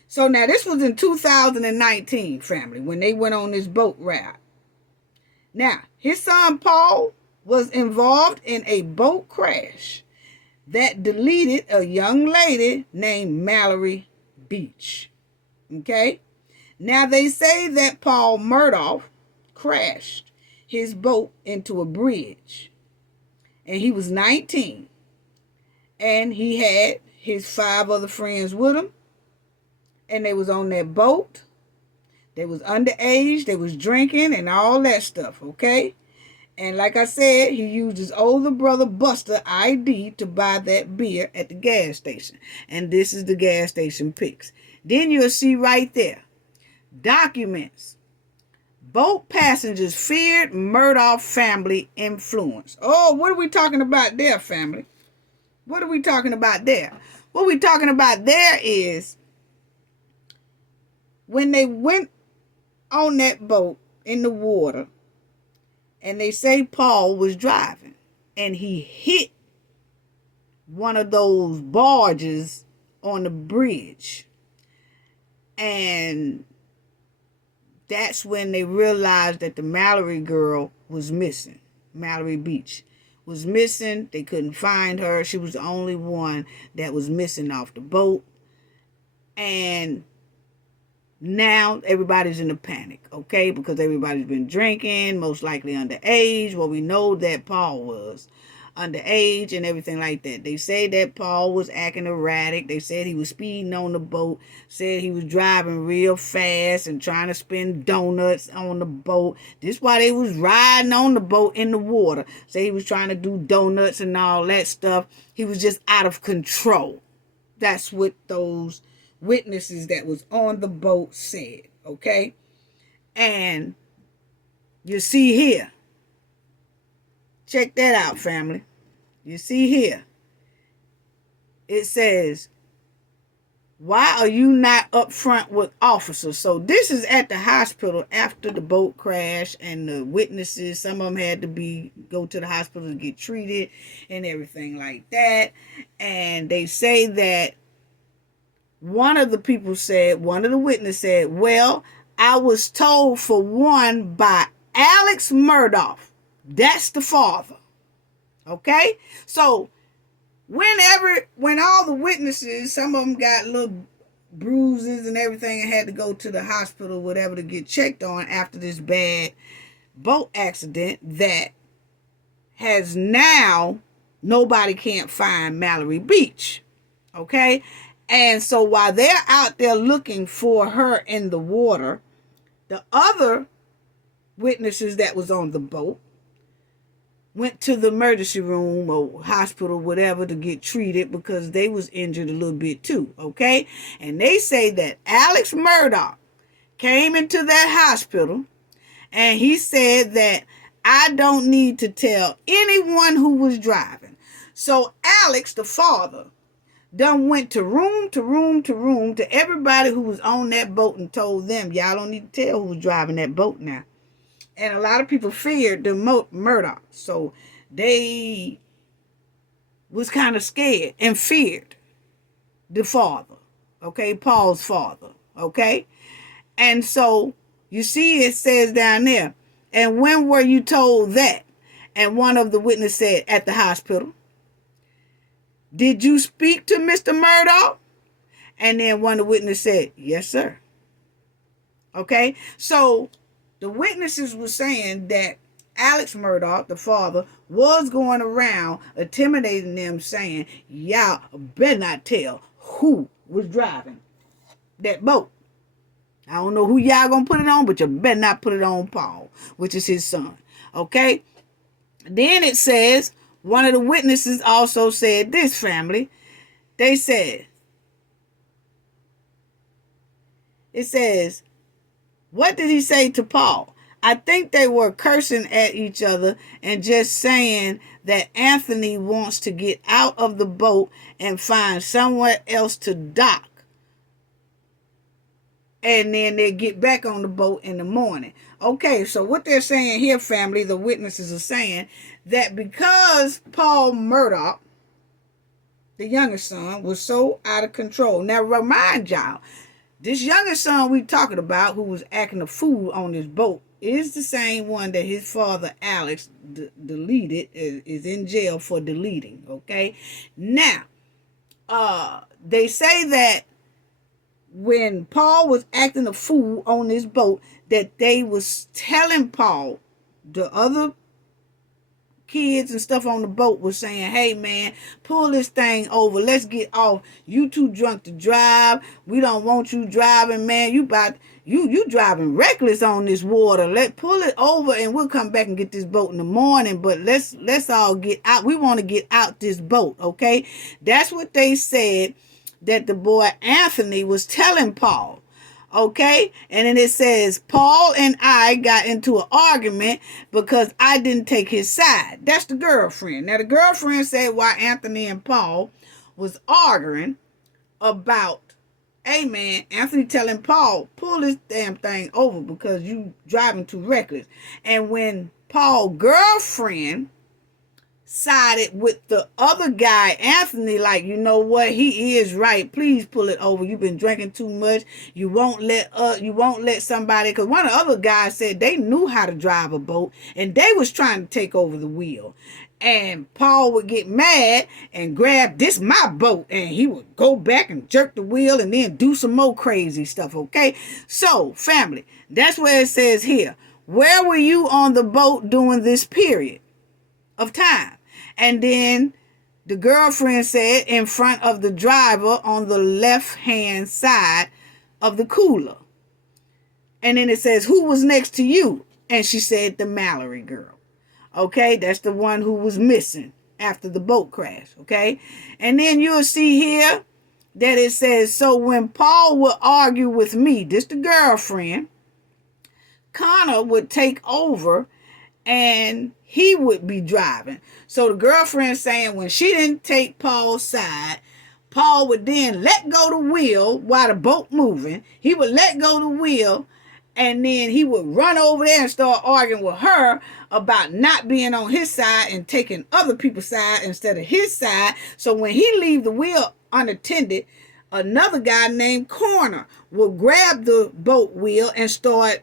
So now this was in 2019, family, when they went on this boat ride. Now, his son Paul was involved in a boat crash that deleted a young lady named Mallory Beach. Okay? Now they say that Paul Murdaugh crashed his boat into a bridge. And he was 19. And he had his 5 other friends with him. And they was on that boat. They was underage. They was drinking and all that stuff, okay? And like I said, he used his older brother Buster ID to buy that beer at the gas station. And this is the gas station pics. Then you'll see right there, documents. Boat passengers feared Murdaugh family influence. Oh, what are we talking about there, family? What are we talking about there? What we're talking about there is when they went on that boat in the water, and they say Paul was driving, and he hit one of those barges on the bridge. And that's when they realized that the Mallory girl was missing. Mallory Beach was missing. They couldn't find her. She was the only one that was missing off the boat. And now everybody's in a panic, okay? Because everybody's been drinking, most likely underage. Well, we know that Paul was underage and everything like that. They say that Paul was acting erratic. They said he was speeding on the boat. Said he was driving real fast and trying to spin donuts on the boat. This is why they was riding on the boat in the water. Say he was trying to do donuts and all that stuff. He was just out of control. That's what those witnesses that was on the boat said, okay? And you see here, check that out, family. You see here, it says, why are you not up front with officers? So this is at the hospital after the boat crash, and the witnesses, some of them had to go to the hospital to get treated and everything like that. And they say that one of the witnesses said, well, I was told for one by Alec Murdaugh. That's the father. Okay? So, when all the witnesses, some of them got little bruises and everything and had to go to the hospital, whatever, to get checked on after this bad boat accident that has now, nobody can't find Mallory Beach. Okay? And so while they're out there looking for her in the water, the other witnesses that was on the boat went to the emergency room or hospital, whatever, to get treated because they was injured a little bit too, okay? And they say that Alec Murdaugh came into that hospital and he said that I don't need to tell anyone who was driving. So Alex, the father, done went to room to room to room to everybody who was on that boat and told them, y'all don't need to tell who was driving that boat now. And a lot of people feared the Murdaugh. So they was kind of scared and feared the father. Okay, Paul's father. Okay? And so you see it says down there, and when were you told that? And one of the witnesses said, at the hospital. Did you speak to Mr. Murdaugh? And then one of the witnesses said, yes, sir. Okay? So the witnesses were saying that Alec Murdaugh, the father, was going around intimidating them, saying, y'all better not tell who was driving that boat. I don't know who y'all gonna put it on, but you better not put it on Paul, which is his son. Okay? Then it says, one of the witnesses also said this, family. They said, it says, what did he say to Paul? I think they were cursing at each other and just saying that Anthony wants to get out of the boat and find somewhere else to dock. and then they get back on the boat in the morning. Okay, so what they're saying here, family, the witnesses are saying that because Paul Murdaugh, the youngest son, was so out of control. Now, remind y'all, this youngest son we talking about, who was acting a fool on this boat, is the same one that his father, Alex, deleted, is in jail for deleting, okay? Now, they say that when Paul was acting a fool on this boat, that they was telling Paul, the other kids and stuff on the boat was saying, hey man, pull this thing over, let's get off, you too drunk to drive, we don't want you driving, man, you driving reckless on this water, let pull it over and we'll come back and get this boat in the morning, but let's all get out, we want to get out this boat, okay? That's what they said that the boy Anthony was telling Paul. Okay, and then it says, Paul and I got into an argument because I didn't take his side. That's the girlfriend. Now, the girlfriend said why Anthony and Paul was arguing about, hey man, Anthony telling Paul, pull this damn thing over because you driving too reckless. And when Paul's girlfriend sided with the other guy, Anthony, like, you know what, he is right, please pull it over, you've been drinking too much, you won't let somebody, because one of the other guys said they knew how to drive a boat and they was trying to take over the wheel, and Paul would get mad and grab, this my boat, and he would go back and jerk the wheel and then do some more crazy stuff. Okay, so family, that's where it says here, where were you on the boat during this period of time? And then the girlfriend said, in front of the driver on the left-hand side of the cooler. And then it says, who was next to you? And she said, the Mallory girl. Okay, that's the one who was missing after the boat crash. Okay, and then you'll see here that it says, so when Paul would argue with me, this the girlfriend, Connor would take over and he would be driving. So the girlfriend saying when she didn't take Paul's side, Paul would then let go the wheel while the boat moving. He would let go the wheel and then he would run over there and start arguing with her about not being on his side and taking other people's side instead of his side. So when he leave the wheel unattended, another guy named Corner will grab the boat wheel and start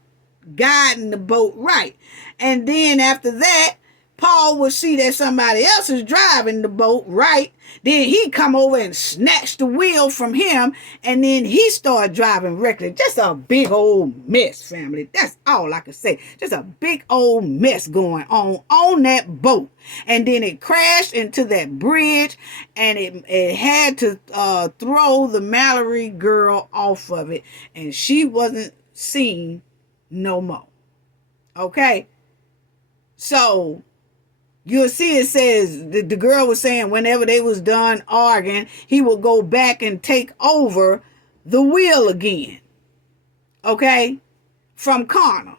guiding the boat right. And then after that, Paul will see that somebody else is driving the boat right. Then he come over and snatch the wheel from him. And then he start driving reckless. Just a big old mess, family. That's all I can say. Just a big old mess going on that boat. And then it crashed into that bridge. And it had to throw the Mallory girl off of it. And she wasn't seen no more. Okay? So you'll see it says, the girl was saying whenever they was done arguing, he would go back and take over the wheel again. Okay? From Connor.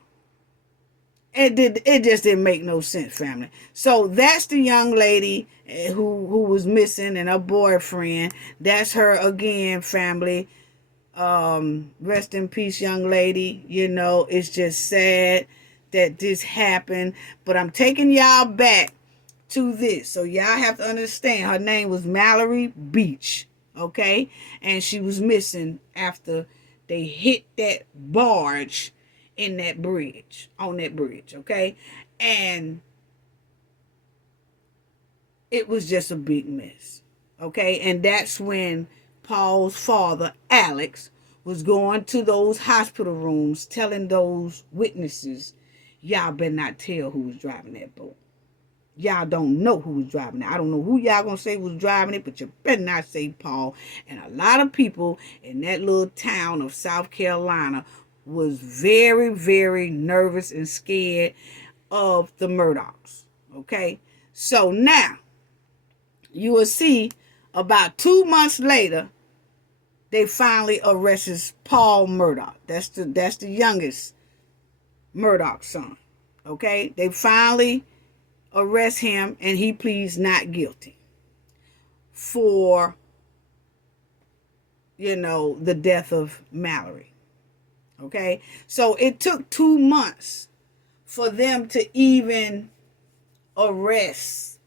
It just didn't make no sense, family. So that's the young lady who was missing and her boyfriend. That's her again, family. Rest in peace, young lady. You know, it's just sad that this happened, but I'm taking y'all back to this, so y'all have to understand her name was Mallory Beach, okay, and she was missing after they hit that barge in that bridge, on that bridge, okay, and it was just a big mess, okay, and that's when Paul's father, Alex, was going to those hospital rooms telling those witnesses, y'all better not tell who was driving that boat. Y'all don't know who was driving it. I don't know who y'all gonna say was driving it, but you better not say Paul. And a lot of people in that little town of South Carolina was very, very nervous and scared of the Murdaughs. Okay? So now, you will see about 2 months later, they finally arrested Paul Murdaugh. That's the youngest Murdaugh son. Okay, they finally arrest him and he pleads not guilty for, the death of Mallory. Okay? So it took 2 months for them to even arrest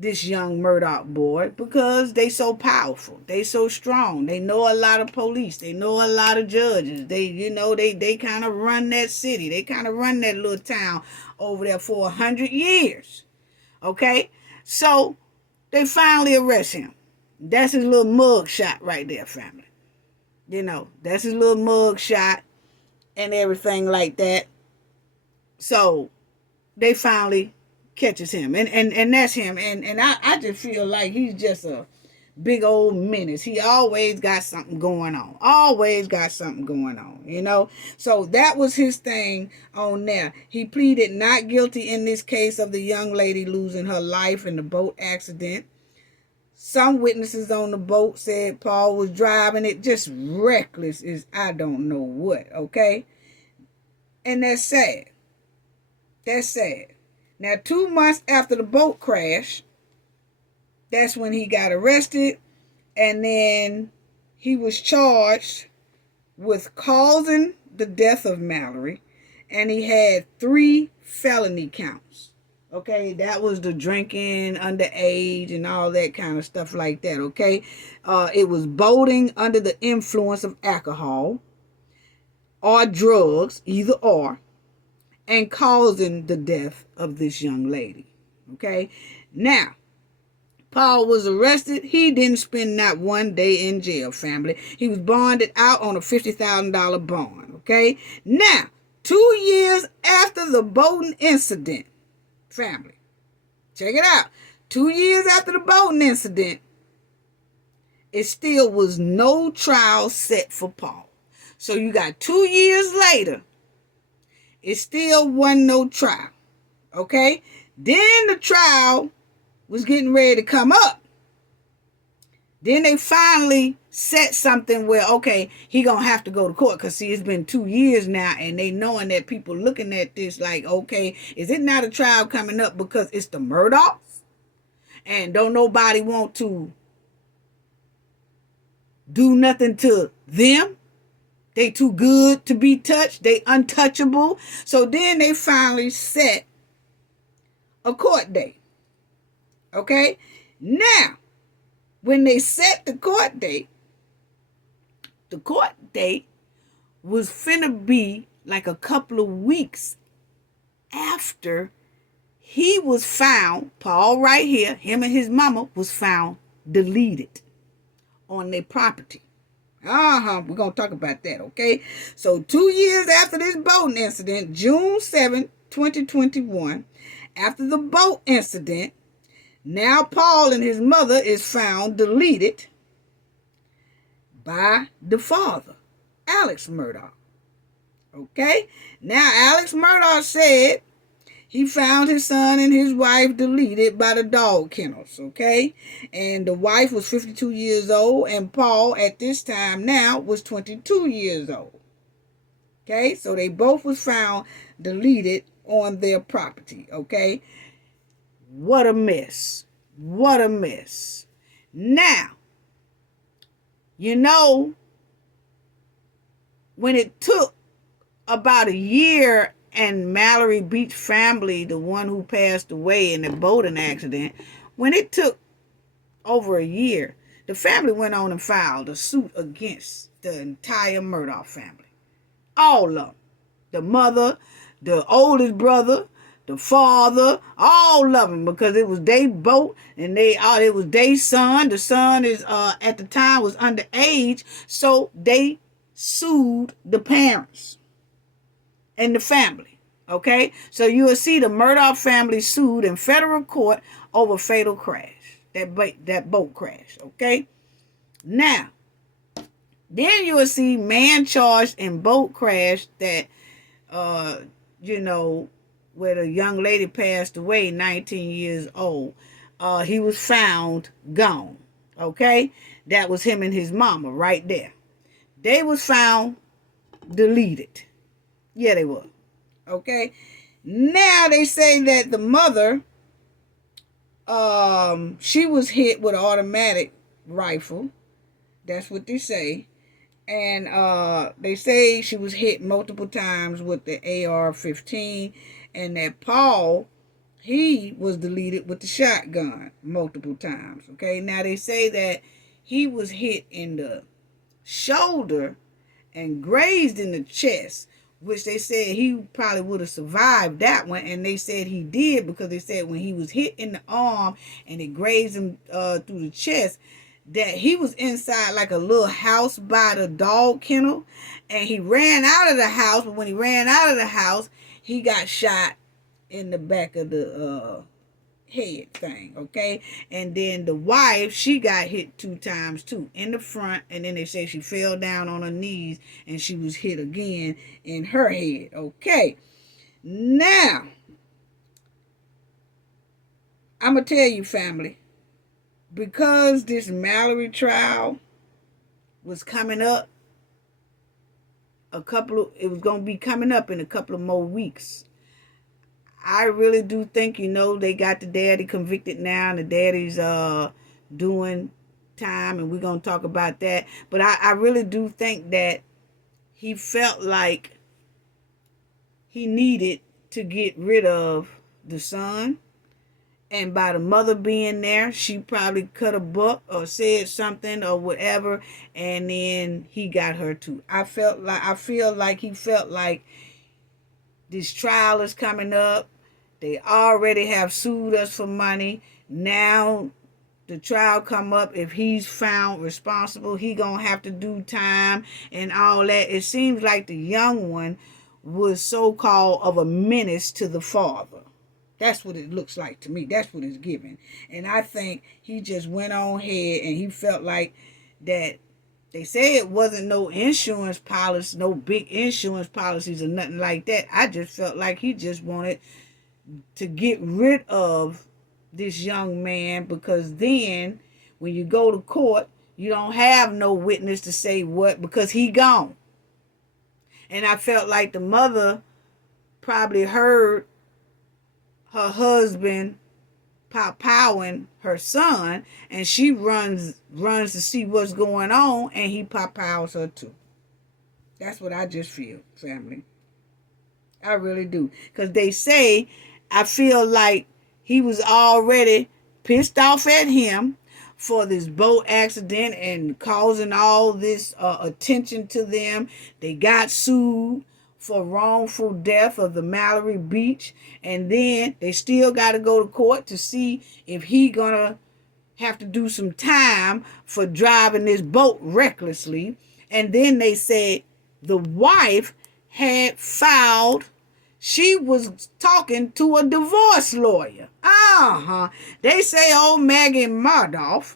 this young Murdaugh boy, because they so powerful, they so strong, they know a lot of police, they know a lot of judges, they kind of run that city, they kind of run that little town over there for 100 years. Okay, so they finally arrest him. That's his little mug shot right there, family. That's his little mug shot and everything like that. So they finally catches him, and that's him. And I just feel like he's just a big old menace. He always got something going on. So that was his thing on there. He pleaded not guilty in this case of the young lady losing her life in the boat accident. Some witnesses on the boat said Paul was driving it just reckless as I don't know what, okay? And that's sad. Now, 2 months after the boat crash, that's when he got arrested, and then he was charged with causing the death of Mallory, and he had 3 felony counts. Okay, that was the drinking underage and all that kind of stuff like that, okay? It was boating under the influence of alcohol or drugs, either or, and causing the death of this young lady, okay? Now, Paul was arrested. He didn't spend not one day in jail, family. He was bonded out on a $50,000 bond, okay? Now, 2 years after the boating incident, family, check it out. 2 years after the boating incident, it still was no trial set for Paul. So you got 2 years later, it still wasn't no trial, okay? Then the trial was getting ready to come up. Then they finally set something where, okay, he gonna have to go to court, because see, it's been 2 years now, and they knowing that people looking at this like, okay, is it not a trial coming up because it's the Murdaughs, and don't nobody want to do nothing to them? They too good to be touched. They untouchable. So then they finally set a court date. Okay? Now, when they set the court date was finna be like a couple of weeks after he was found, Paul right here, him and his mama was found deleted on their property. We're going to talk about that, okay? So 2 years after this boating incident, June 7, 2021, after the boat incident, now Paul and his mother is found deleted by the father, Alec Murdaugh. Okay? Now, Alec Murdaugh said he found his son and his wife deleted by the dog kennels, okay? And the wife was 52 years old, and Paul at this time now was 22 years old. Okay? So they both was found deleted on their property, okay? What a mess. What a mess. Now, when it took about a year and Mallory Beach family, the one who passed away in the boating accident, when it took over a year, the family went on and filed a suit against the entire Murdaugh family. All of them. The mother, the oldest brother, the father, all of them, because it was their boat and it was their son. The son is at the time was underage, so they sued the parents and the family. Okay, so you will see the Murdaugh family sued in federal court over fatal crash, that boat crash. Okay, now then you will see man charged in boat crash that where the young lady passed away, 19 years old. He was found gone. Okay, that was him and his mama right there. They was found deleted. Yeah, they were. Okay. Now they say that the mother, she was hit with an automatic rifle. That's what they say. And they say she was hit multiple times with the AR-15, and that Paul, he was deleted with the shotgun multiple times. Okay, now they say that he was hit in the shoulder and grazed in the chest, which they said he probably would have survived that one, and they said he did, because they said when he was hit in the arm and it grazed him through the chest, that he was inside like a little house by the dog kennel, and he ran out of the house, but when he ran out of the house, he got shot in the back of the head thing, okay? And then the wife, she got hit 2 times too, in the front, and then they say she fell down on her knees and she was hit again in her head, okay? Now, I'm gonna tell you, family, because this Mallory trial was coming up, it was gonna be coming up in a couple of more weeks. I really do think, they got the daddy convicted now, and the daddy's doing time, and we're going to talk about that. But I really do think that he felt like he needed to get rid of the son. And by the mother being there, she probably cut a buck or said something or whatever, and then he got her too. I feel like he felt like this trial is coming up. They already have sued us for money. Now the trial come up. If he's found responsible, he gonna have to do time and all that. It seems like the young one was so-called of a menace to the father. That's what it looks like to me. That's what it's given. And I think he just went on ahead and he felt like that. They say it wasn't no insurance policy, no big insurance policies or nothing like that. I just felt like he just wanted to get rid of this young man, because then when you go to court, you don't have no witness to say what, because he gone. And I felt like the mother probably heard her husband pop-powing her son, and she runs to see what's going on, and he pop-pows her too. That's what I just feel, family. I really do. Because they say, I feel like he was already pissed off at him for this boat accident and causing all this attention to them. They got sued for wrongful death of the Mallory Beach, and then they still got to go to court to see if he gonna have to do some time for driving this boat recklessly. And then they said the wife had filed, she was talking to a divorce lawyer. They say old Maggie Murdaugh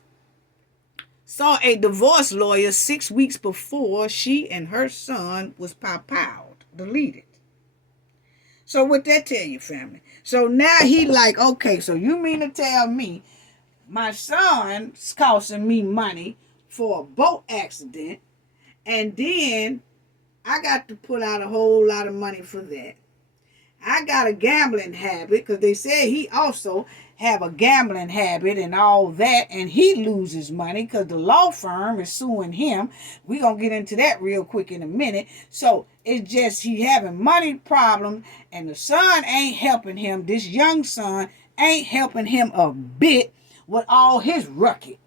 saw a divorce lawyer 6 weeks before she and her son was pop-powed, deleted. So what that tell you, family? So now he like, okay, so you mean to tell me my son's costing me money for a boat accident, and then I got to put out a whole lot of money for that. I got a gambling habit, because they say he also have a gambling habit and all that, and he loses money because the law firm is suing him. We're going to get into that real quick in a minute. So it's just he having money problems, and the son ain't helping him. This young son ain't helping him a bit with all his rucket.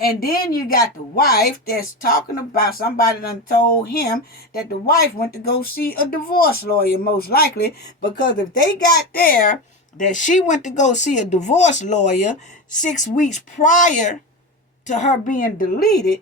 And then you got the wife that's talking about, somebody done told him that the wife went to go see a divorce lawyer, most likely, because if they got there that she went to go see a divorce lawyer 6 weeks prior to her being deleted,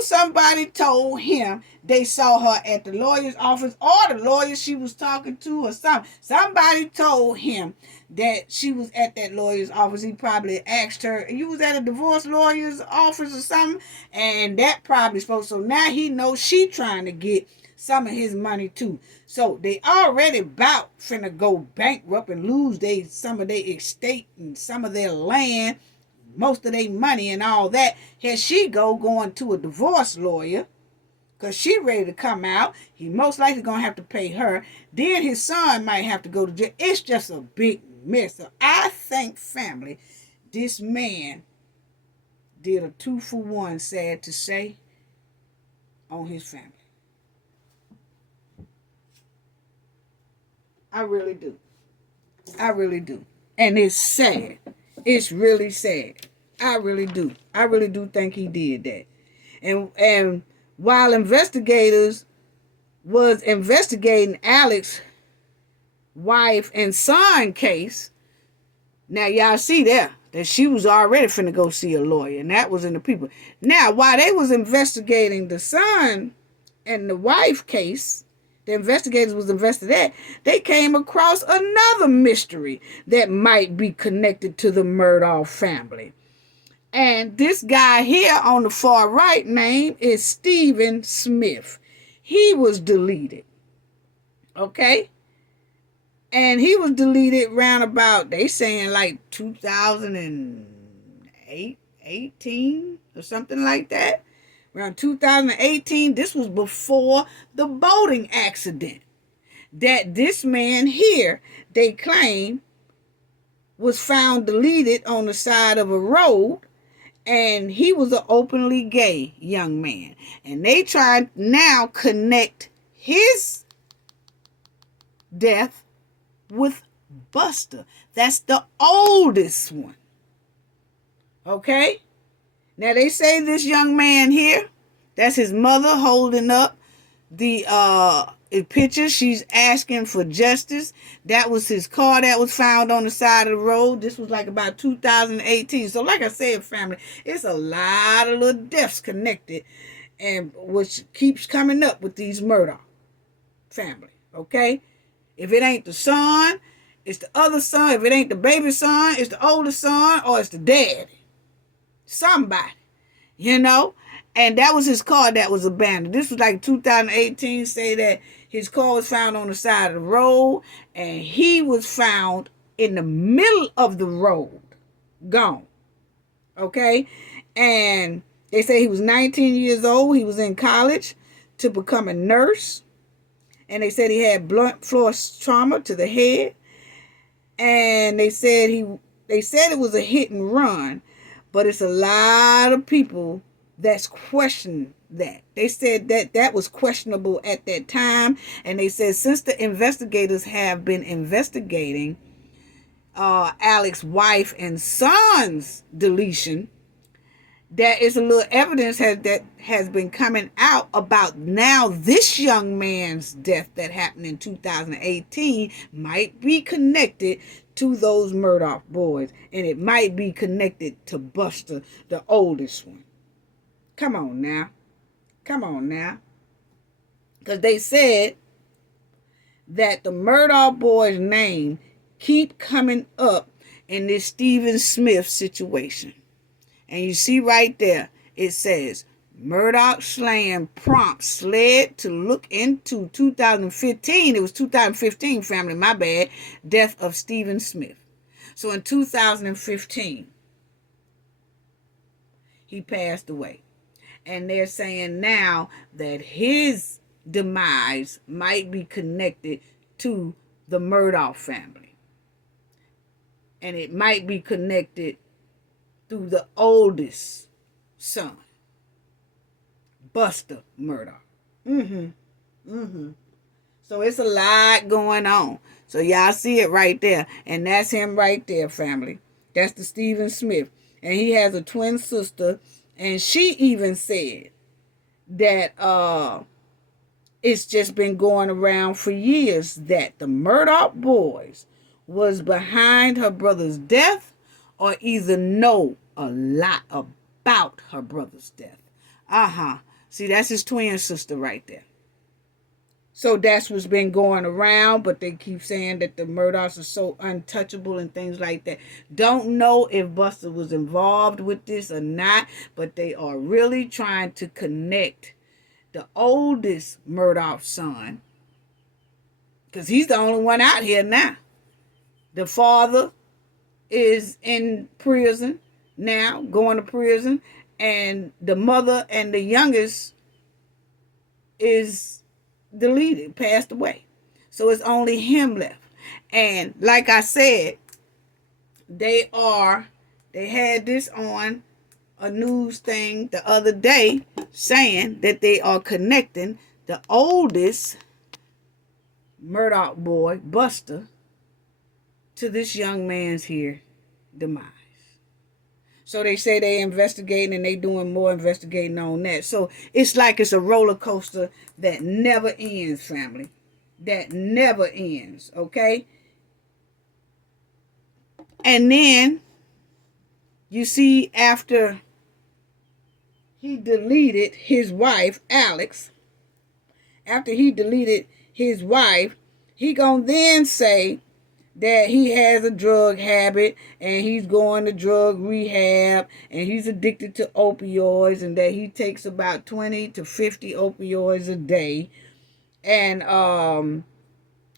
somebody told him they saw her at the lawyer's office, or the lawyer she was talking to, or something. Somebody told him that she was at that lawyer's office. He probably asked her, you was at a divorce lawyer's office or something? And that probably spoke. So now he knows she trying to get some of his money too. So they already about finna go bankrupt and lose some of their estate and some of their land, most of their money and all that. Here she going to a divorce lawyer, because she ready to come out. He most likely going to have to pay her. Then his son might have to go to jail. It's just a big mess. So I think, family, this man did a 2-for-1, sad to say, on his family. I really do. I really do. And it's sad. It's really sad. I really do. I really do think he did that. And while investigators was investigating Alec's wife and son case, now y'all see there that she was already finna go see a lawyer, and that was in the people. Now, while they was investigating the son and the wife case, the investigators was investigating that, they came across another mystery that might be connected to the Murdaugh family. And this guy here on the far right name is Stephen Smith. He was deleted. Okay? And he was deleted round about, they saying like 2008, 18 or something like that. Around 2018, this was before the boating accident that this man here, they claim, was found deleted on the side of a road, and he was an openly gay young man. And they try now connect his death with Buster. That's the oldest one. Okay? Now they say this young man here, that's his mother holding up the picture. She's asking for justice. That was his car that was found on the side of the road. This was like about 2018. So like I said, family, it's a lot of little deaths connected, and which keeps coming up with these Murdaugh family. Okay? If it ain't the son, it's the other son. If it ain't the baby son, it's the older son, or it's the daddy. Somebody, you know. And that was his car that was abandoned. This was like 2018, say that his car was found on the side of the road, and he was found in the middle of the road, gone. Okay? And they say he was 19 years old. He was in college to become a nurse. And they said he had blunt force trauma to the head. And they said it was a hit and run, but it's a lot of people that's questioning that. They said that was questionable at that time, and they said since the investigators have been investigating Alec's wife and son's deletion, there is a little evidence that has been coming out about now this young man's death that happened in 2018 might be connected to those Murdaugh boys, and it might be connected to Buster, the oldest one. Come on now. Because they said that the Murdaugh boy's name keep coming up in this Stephen Smith situation. And you see right there, it says, Murdaugh slaying prompts SLED to look into 2015. It was 2015, family, my bad. Death of Stephen Smith. So in 2015, he passed away. And they're saying now that his demise might be connected to the Murdaugh family. And it might be connected through the oldest son, Buster Murdaugh. So it's a lot going on. So y'all see it right there. And that's him right there, family. That's the Stephen Smith. And he has a twin sister. And she even said that it's just been going around for years that the Murdaugh boys was behind her brother's death, or either know a lot about her brother's death. See, that's his twin sister right there. So that's what's been going around, but they keep saying that the Murdaughs are so untouchable and things like that. Don't know if Buster was involved with this or not, but they are really trying to connect the oldest Murdaugh son, because he's the only one out here now. The father is in prison now, going to prison, and the mother and the youngest is deleted, passed away. So it's only him left. And like I said, they had this on a news thing the other day saying that they are connecting the oldest Murdaugh boy, Buster, to this young man's here demise. So they say they investigating and they doing more investigating on that. So it's like it's a roller coaster that never ends, family. That never ends, okay? And then you see after he deleted his wife, Alex, after he deleted his wife, he gonna then say that he has a drug habit and he's going to drug rehab and he's addicted to opioids and that he takes about 20 to 50 opioids a day. And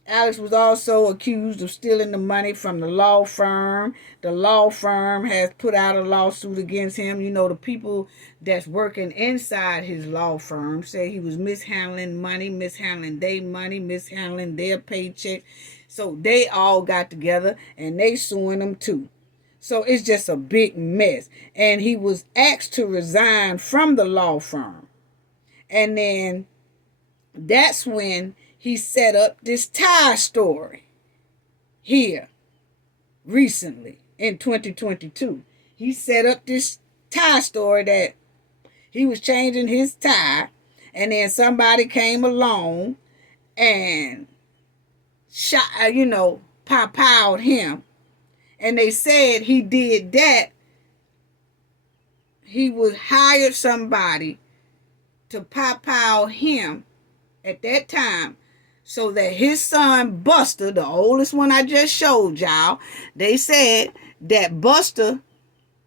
Alex was also accused of stealing the money from the law firm. The law firm has put out a lawsuit against him. You know, the people that's working inside his law firm say he was mishandling money, mishandling their money, mishandling their paycheck. So they all got together and they suing him too. So it's just a big mess. And he was asked to resign from the law firm. And then that's when he set up this tie story here recently in 2022. He set up this tie story that he was changing his tie and then somebody came along and shot, pow-powed him. And they said he did that. He was hired somebody to pow-pow him at that time so that his son Buster, the oldest one I just showed y'all, they said that Buster,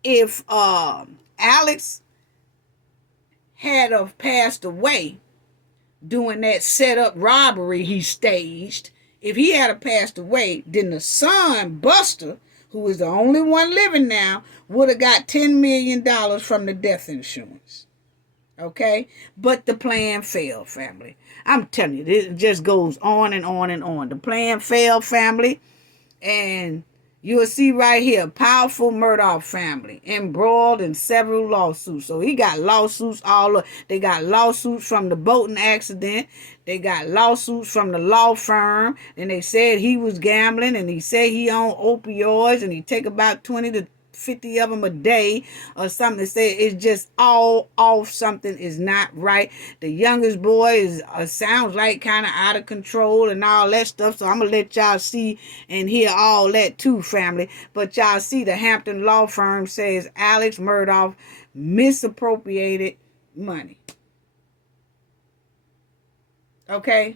if Alex had have passed away doing that set-up robbery he staged, if he had have passed away, then the son Buster, who is the only one living now, would have got $10 million from the death insurance. Okay? But the plan failed, family. I'm telling you, it just goes on and on and on. The plan failed, family. And you'll see right here, powerful Murdaugh family embroiled in several lawsuits. So he got lawsuits all over. They got lawsuits from the boating accident. They got lawsuits from the law firm. And they said he was gambling and he said he owned opioids and he take about 20 to 50 of them a day or something. They say it's just all off. Something is not right. The youngest boy is sounds like kind of out of control and all that stuff. So I'm gonna let y'all see and hear all that too, family. But y'all see the Hampton law firm says Alex Murdaugh misappropriated money. Okay?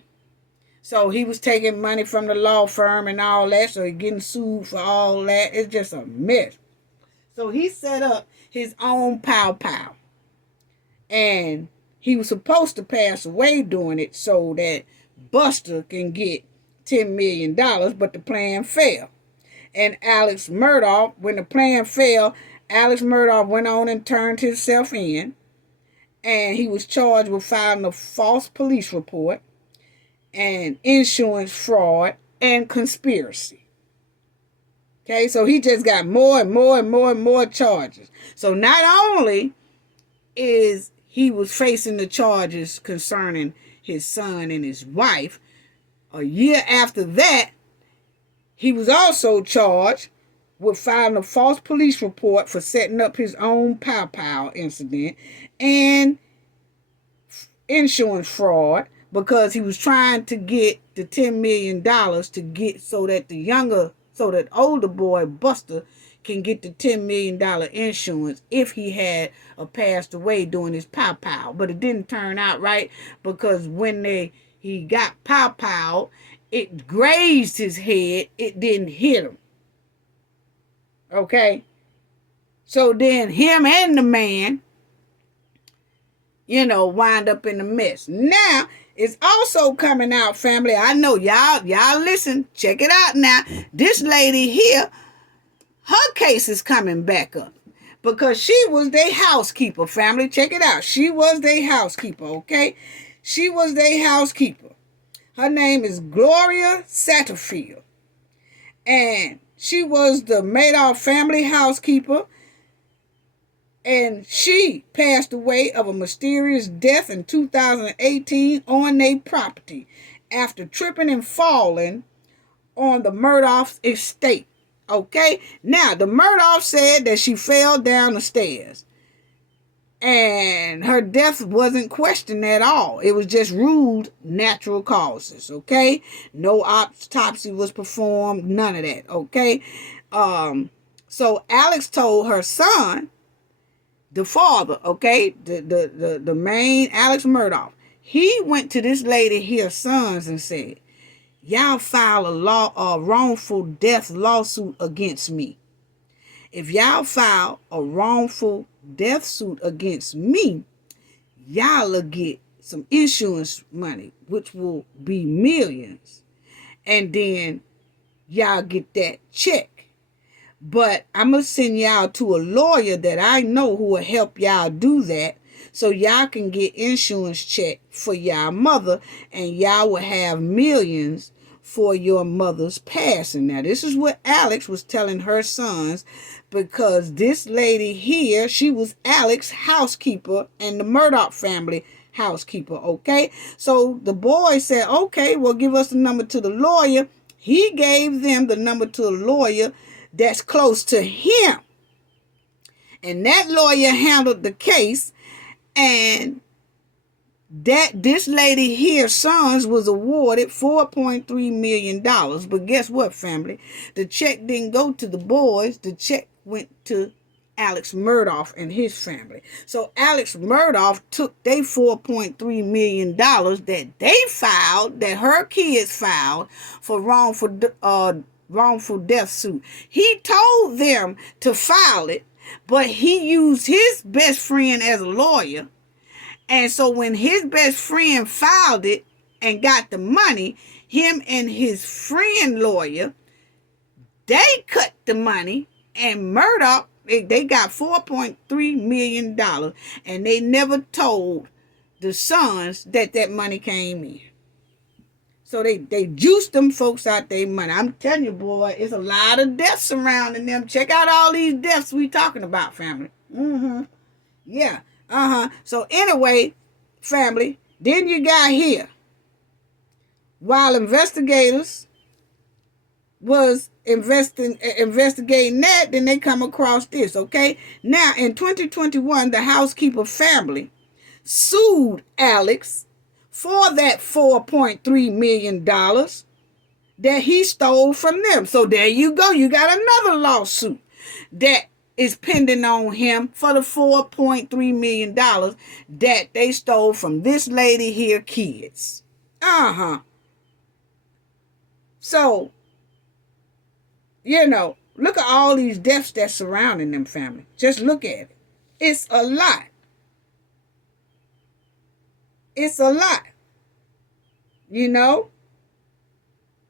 So he was taking money from the law firm and all that. So he's getting sued for all that. It's just a mess. So he set up his own pow-pow. And he was supposed to pass away doing it so that Buster can get $10 million, but the plan failed. And Alex Murdaugh, when the plan failed, Alex Murdaugh went on and turned himself in. And he was charged with filing a false police report and insurance fraud and conspiracy. Okay, so he just got more and more and more and more charges. So not only is he was facing the charges concerning his son and his wife, a year after that, he was also charged with filing a false police report for setting up his own pow-pow incident and insurance fraud because he was trying to get the $10 million to get so that older boy Buster can get the $10 million insurance if he had passed away doing his pow-pow. But it didn't turn out right because when he got pow-pow, it grazed his head. It didn't hit him. Okay? So then him and the man, wind up in a mess. Now, it's also coming out, family. I know y'all listen. Check it out now. This lady here, her case is coming back up because she was their housekeeper, family. Check it out. She was their housekeeper, okay? She was their housekeeper. Her name is Gloria Satterfield. And she was the Murdaugh family housekeeper. And she passed away of a mysterious death in 2018 on their property after tripping and falling on the Murdaugh's estate. Okay? Now, the Murdaugh said that she fell down the stairs. And her death wasn't questioned at all. It was just ruled natural causes. Okay? No autopsy was performed. None of that. Okay? So Alex told her son, the father, okay, the main Alex Murdaugh, he went to this lady here, sons, and said, y'all file a wrongful death lawsuit against me. If y'all file a wrongful death suit against me, y'all will get some insurance money, which will be millions. And then y'all get that check. But I'm going to send y'all to a lawyer that I know who will help y'all do that, so y'all can get insurance check for y'all mother, and y'all will have millions for your mother's passing. Now, this is what Alex was telling her sons, because this lady here, she was Alex's housekeeper and the Murdaugh family housekeeper, okay? So the boy said, okay, well, give us the number to the lawyer. He gave them the number to a lawyer that's close to him. And that lawyer handled the case, and this lady here, sons, was awarded $4.3 million. But guess what, family? The check didn't go to the boys. The check went to Alex Murdaugh and his family. So Alex Murdaugh took their $4.3 million that they filed, that her kids filed for wrongful death suit. He told them to file it, but he used his best friend as a lawyer. And so when his best friend filed it and got the money, him and his friend lawyer, they cut the money, and Murdaugh, they got $4.3 million, and they never told the sons that money came in. So they juiced them folks out their money. I'm telling you, boy, it's a lot of deaths surrounding them. Check out all these deaths we talking about, family. Yeah. So anyway, family, then you got here, while investigators was investigating that, then they come across this, okay? Now, in 2021, the housekeeper family sued Alex for that $4.3 million that he stole from them. So there you go. You got another lawsuit that is pending on him for the $4.3 million that they stole from this lady here, kids. So, look at all these deaths that's surrounding them, family. Just look at it. It's a lot. It's a lot.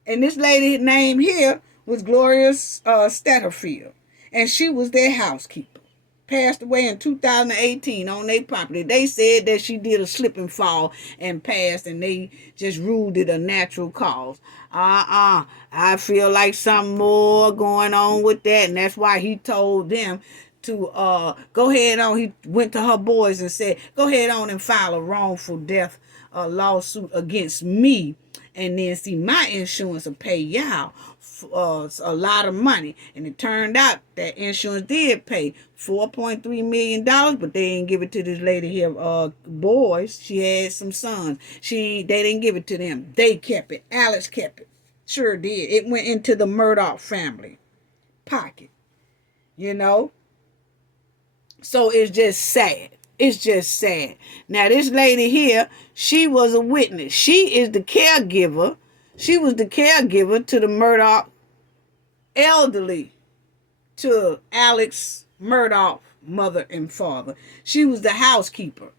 And this lady name here was Gloria Statterfield. And she was their housekeeper. Passed away in 2018 on their property. They said that she did a slip and fall and passed, and they just ruled it a natural cause. I feel like something more going on with that. And that's why he told them to go ahead on. He went to her boys and said, go ahead on and file a wrongful death lawsuit against me. And then see, my insurance will pay y'all a lot of money. And it turned out that insurance did pay $4.3 million, but they didn't give it to this lady here, boys. She had some sons. They didn't give it to them. They kept it. Alex kept it. Sure did. It went into the Murdaugh family pocket. So it's just sad. It's just sad. Now, this lady here, she was a witness. She is the caregiver. She was the caregiver to the Murdaugh elderly, to Alex Murdaugh mother and father. She was the housekeeper.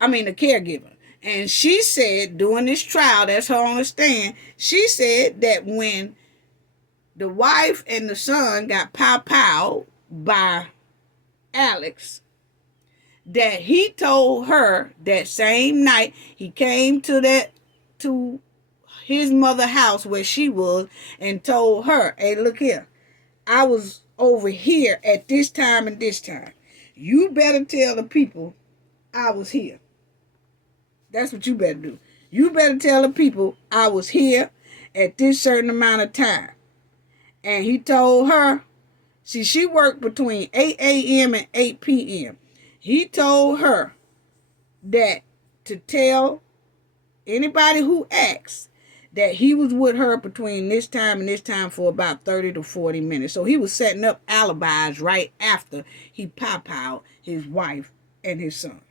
The caregiver. And she said during this trial, that's her on the stand, she said that when the wife and the son got pow-powed by Alex, that he told her that same night he came to his mother's house where she was and told her, hey, look here, I was over here at this time and this time. you better tell the people I was here. That's what you better do. You better tell the people I was here at this certain amount of time. And he told her, see, she worked between 8 a.m. and 8 p.m. He told her that to tell anybody who asks that he was with her between this time and this time for about 30 to 40 minutes. So he was setting up alibis right after he pow-powed his wife and his son.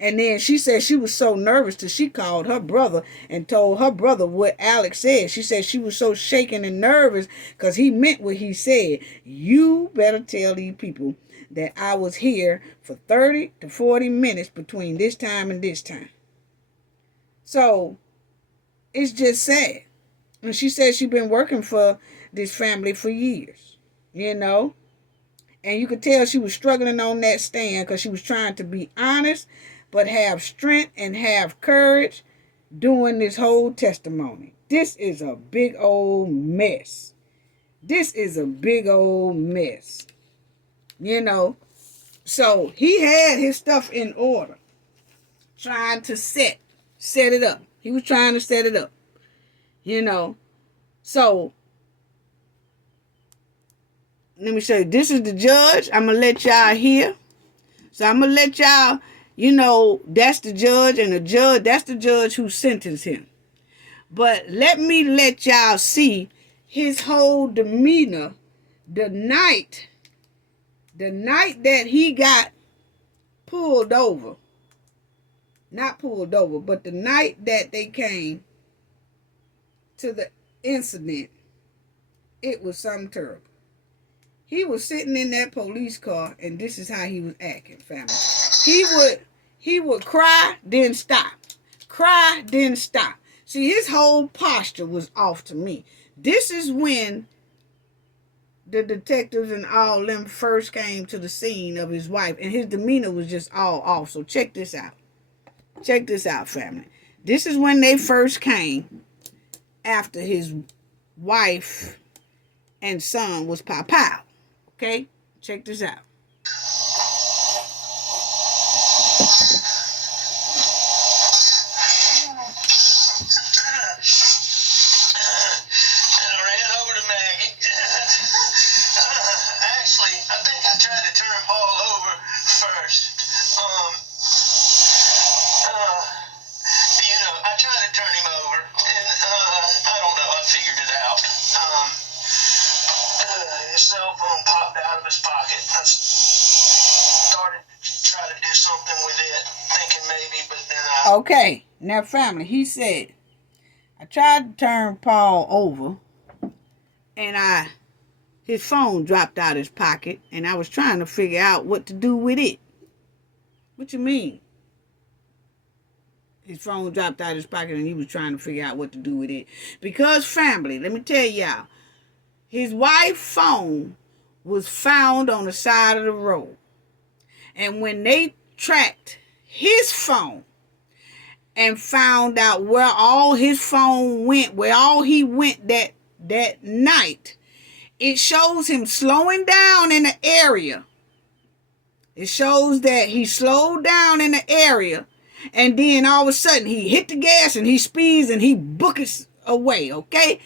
And then she said she was so nervous that she called her brother and told her brother what Alex said. She said she was so shaken and nervous because he meant what he said. You better tell these people that I was here for 30 to 40 minutes between this time and this time. So it's just sad. And she said she's been working for this family for years, you know. And you could tell she was struggling on that stand because she was trying to be honest, but have strength and have courage doing this whole testimony. This is a big old mess. This is a big old mess. You know, so he had his stuff in order, trying to set it up. He was trying to set it up, you know. So let me show you. This is the judge. I'm going to let y'all hear. So I'm going to let y'all, you know, that's the judge, and that's the judge who sentenced him. But let me let y'all see his whole demeanor the night that he got pulled over. Not pulled over, but the night that they came to the incident, it was something terrible. He was sitting in that police car, and this is how he was acting, family. He would cry, then stop. Cry, then stop. See, his whole posture was off to me. This is when the detectives and all them first came to the scene of his wife, and his demeanor was just all off. So check this out. Check this out, family. This is when they first came after his wife and son was pow-pow. Okay? Check this out. And I ran over to Maggie. Actually, I think I tried to turn Paul over first. I tried to turn him over, and I don't know, I figured it out. His cell phone popped out of his pocket. I started to try to do something with it, thinking maybe, but then I... Okay, now family, he said, I tried to turn Paul over, and his phone dropped out of his pocket, and I was trying to figure out what to do with it. What you mean? His phone dropped out of his pocket, and he was trying to figure out what to do with it. Because family, let me tell y'all, his wife's phone was found on the side of the road. And when they tracked his phone and found out where all his phone went, where all he went that night, it shows him slowing down in the area. It shows that he slowed down in the area, and then all of a sudden he hit the gas and he speeds and he books away, okay?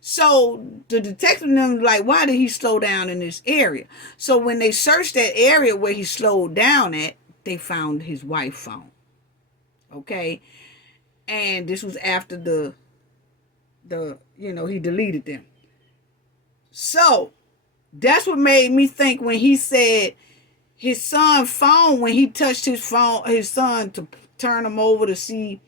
So the detective was like, why did he slow down in this area? So when they searched that area where he slowed down at, they found his wife's phone, okay? And this was after he deleted them. So that's what made me think when he said his son's phone, when he touched his son to turn him over to see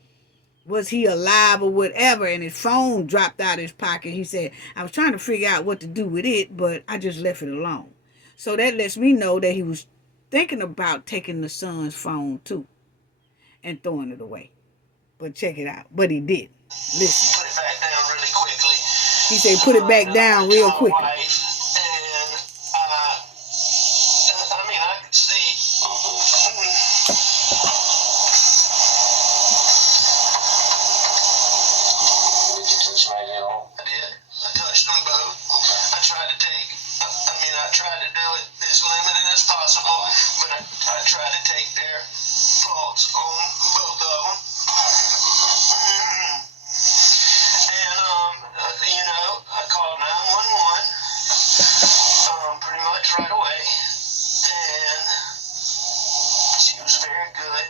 was he alive or whatever, and his phone dropped out of his pocket. He said, I was trying to figure out what to do with it, but I just left it alone. So that lets me know that he was thinking about taking the son's phone too and throwing it away. But check it out. But he did. Listen. Put it back down really quickly. He said put it back down real quickly. And I could see. Did you touch Maggie at all? I did. I touched them both. I tried to do it as limited as possible. faults on both of them. And, I called 911 pretty much right away. And she was very good.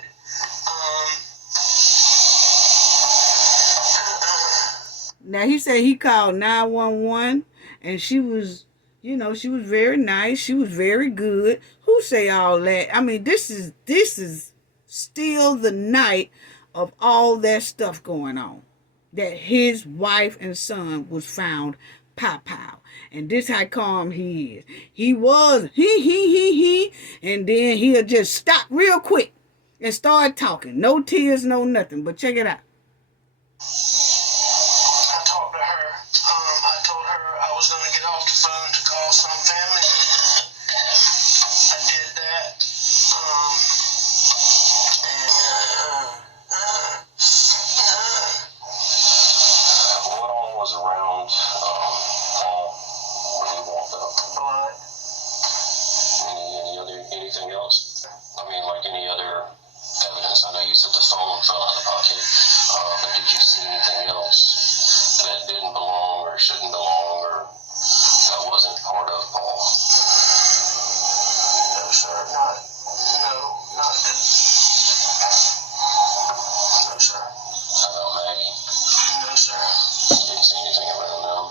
Now, he said he called 911 and she was, she was very nice. She was very good. Who say all that? I mean, this is still the night of all that stuff going on. That his wife and son was found pow. And this how calm he is. He was, he. And then he'll just stop real quick and start talking. No tears, no nothing. But check it out. I talked to her. I told her I was going to get off the phone to call some family. I did that. What all was around Paul when he walked up? Blood. Anything else? I mean, like any other evidence? I know you said the phone fell out of the pocket, but did you see anything else that didn't belong or shouldn't belong or that wasn't part of Paul? No, sir, not that. No, sir. How about Maggie? No, sir. You didn't see anything around them?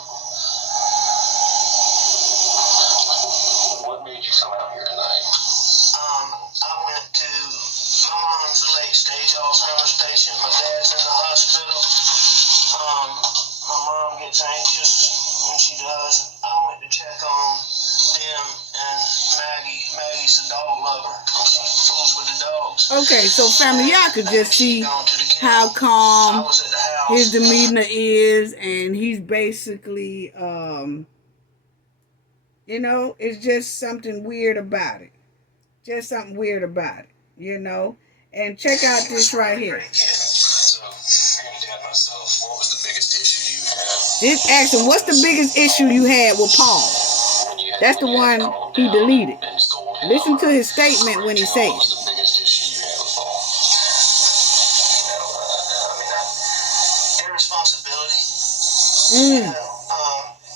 What made you come out here tonight? I went to, my mom's a late stage Alzheimer's patient. My dad's in the hospital. My mom gets anxious when she does. I went to check on them and Maggie. Maggie's a dog lover. She fools with the dogs. Okay, so family, y'all could just see how calm his demeanor is, and he's basically, it's just something weird about it. Just something weird about it, And check out this right here. So, being a dad myself, what was the biggest issue you had? This action, what's the biggest issue you had with Paul? That's the one he deleted. Listen to his statement when he said What was the biggest issue you had with Paul? Irresponsibility.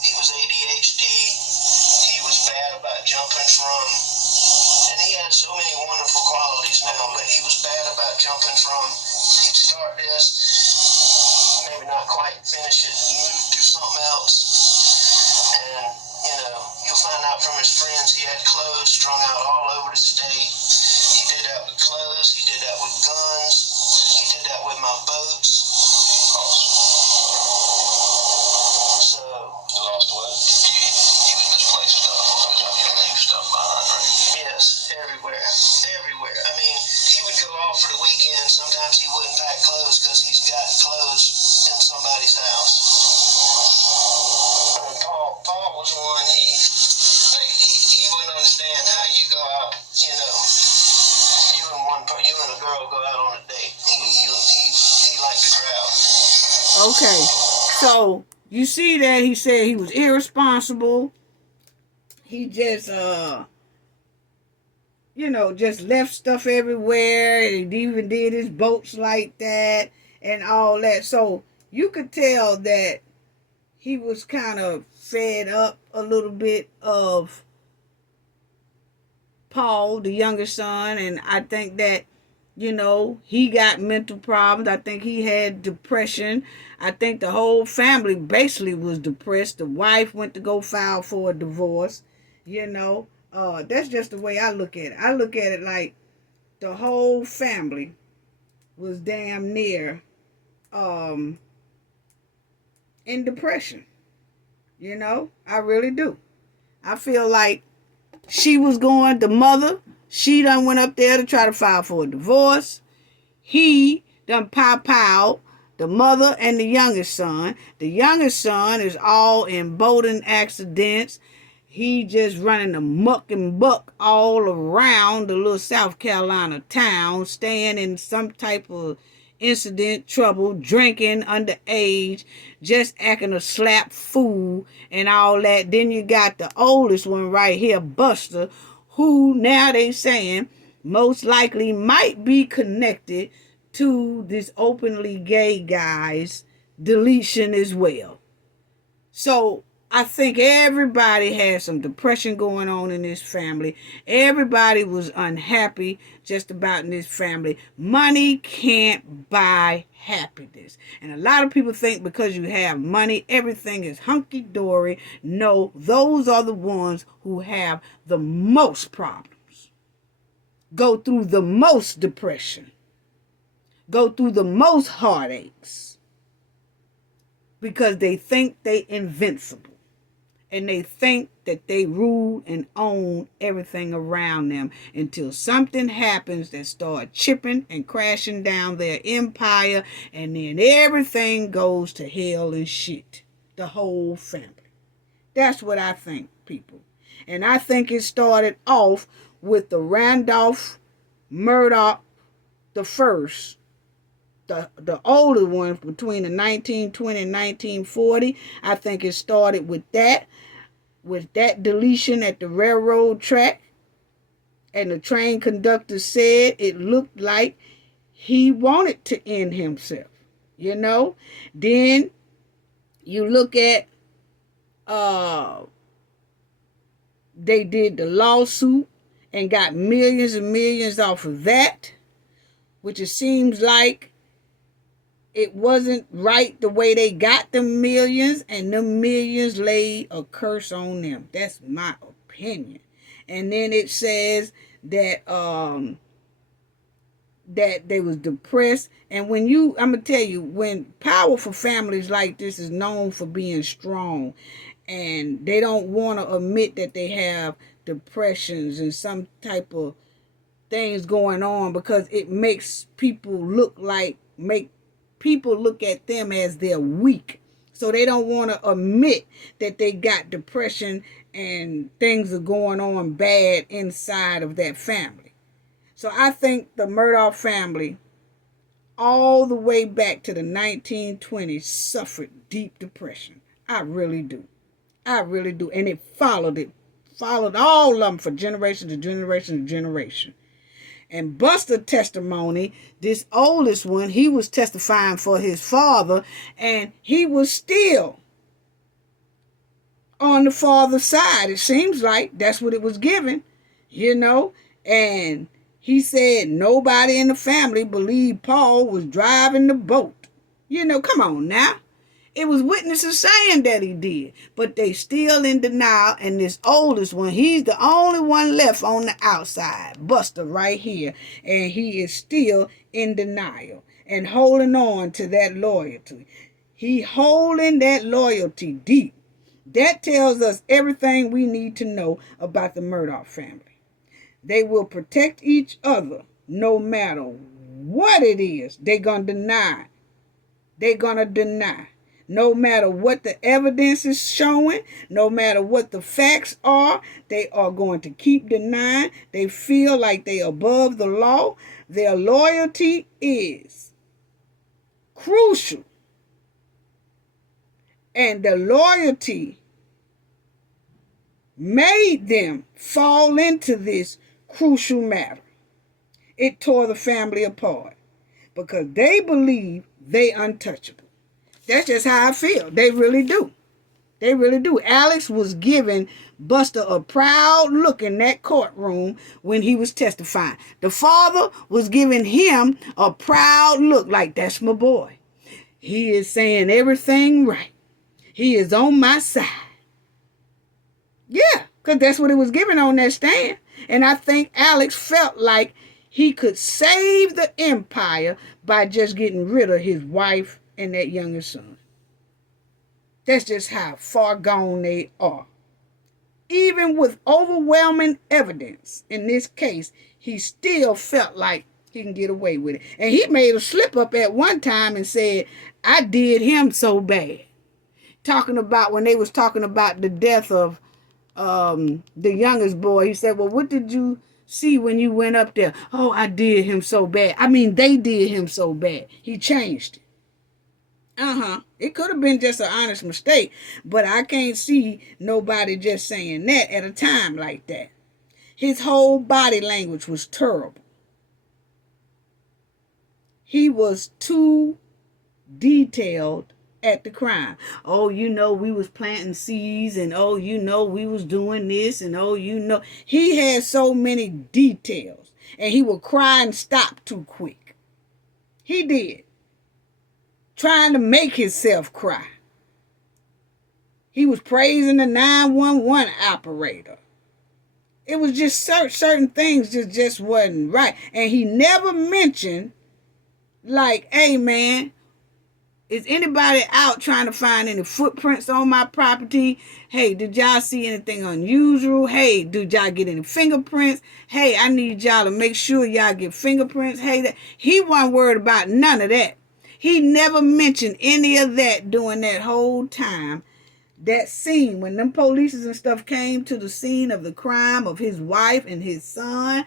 He was ADHD. He was bad about jumping from, and he had so many wonderful qualities now, but he was bad about jumping from, he'd start this, maybe not quite finish it, move to something else. And, you'll find out from his friends he had clothes strung out all over the state. He did that with clothes. He did that with guns. He did that with my boats. So, he lost what? He would misplace stuff. Leave stuff behind, right? Yes, everywhere. I mean, he would go off for the weekend. Sometimes he wouldn't pack clothes because he's got clothes in somebody's house. And Paul was one. He wouldn't understand how you go out. You and a girl go out on a date. He liked the crowd. Okay, so you see that he said he was irresponsible. He just, just left stuff everywhere. And he even did his boats like that and all that. So you could tell that he was kind of fed up a little bit of Paul, the younger son. And I think that, he got mental problems. I think he had depression. I think the whole family basically was depressed. The wife went to go file for a divorce. That's just the way I look at it. I look at it like the whole family was damn near in depression. I really do. I feel like she was going, the mother, she done went up there to try to file for a divorce. He done pow, the mother and the youngest son. The youngest son is all in boating accidents. He just running a muck and buck all around the little South Carolina town, staying in some type of incident, trouble, drinking underage, just acting a slap fool and all that. Then you got the oldest one right here, Buster, who now they saying most likely might be connected to this openly gay guy's deletion as well. So I think everybody had some depression going on in this family. Everybody was unhappy just about in this family. Money can't buy happiness. And a lot of people think because you have money, everything is hunky-dory. No, those are the ones who have the most problems, go through the most depression, go through the most heartaches, because they think they invincible. And they think that they rule and own everything around them until something happens that starts chipping and crashing down their empire, and then everything goes to hell and shit. The whole family. That's what I think, people. And I think it started off with the Randolph Murdaugh the first, the older one between the 1920 and 1940. I think it started with that deletion at the railroad track. And the train conductor said it looked like he wanted to end himself. You know? Then you look at they did the lawsuit and got millions and millions off of that, which it seems like it wasn't right the way they got the millions, and the millions laid a curse on them. That's my opinion. And then it says that that they was depressed. And I'm gonna tell you, when powerful families like this is known for being strong, and they don't want to admit that they have depressions and some type of things going on, because it makes people look at them as they're weak. So they don't want to admit that they got depression and things are going on bad inside of that family. So I think the Murdaugh family, all the way back to the 1920s, suffered deep depression. I really do. I really do. And it followed all of them for generation to generation to generation. And Buster's testimony, this oldest one, he was testifying for his father, and he was still on the father's side. It seems like that's what it was given, you know. And he said nobody in the family believed Paul was driving the boat. You know, come on now. It was witnesses saying that he did, but they still in denial. And this oldest one, he's the only one left on the outside, Buster right here, and he is still in denial and holding on to that loyalty. He holding that loyalty deep. That tells us everything we need to know about the Murdaugh family. They will protect each other no matter what it is. They're going to deny. They're going to deny. No matter what the evidence is showing, no matter what the facts are, they are going to keep denying. They feel like they are above the law. Their loyalty is crucial. And the loyalty made them fall into this crucial matter. It tore the family apart because they believe they untouchable. That's just how I feel. They really do. They really do. Alex was giving Buster a proud look in that courtroom when he was testifying. The father was giving him a proud look, like, that's my boy. He is saying everything right. He is on my side. Yeah, because that's what it was given on that stand. And I think Alex felt like he could save the empire by just getting rid of his wife and that youngest son. That's just how far gone they are. Even with overwhelming evidence in this case, he still felt like he can get away with it. And he made a slip up at one time and said, I did him so bad. Talking about when they was talking about the death of the youngest boy, he said, well, what did you see when you went up there? Oh, I did him so bad. I mean, they did him so bad. He changed it. It could have been just an honest mistake, but I can't see nobody just saying that at a time like that. His whole body language was terrible. He was too detailed at the crime. Oh, you know, we was planting seeds, and oh, you know, we was doing this, and oh, you know. He had so many details, and he would cry and stop too quick. He did. Trying to make himself cry. He was praising the 911 operator. It was just certain things just wasn't right. And he never mentioned, like, hey, man, is anybody out trying to find any footprints on my property? Hey, did y'all see anything unusual? Hey, did y'all get any fingerprints? Hey, I need y'all to make sure y'all get fingerprints. Hey, he wasn't worried about none of that. He never mentioned any of that during that whole time. That scene, when them police and stuff came to the scene of the crime of his wife and his son,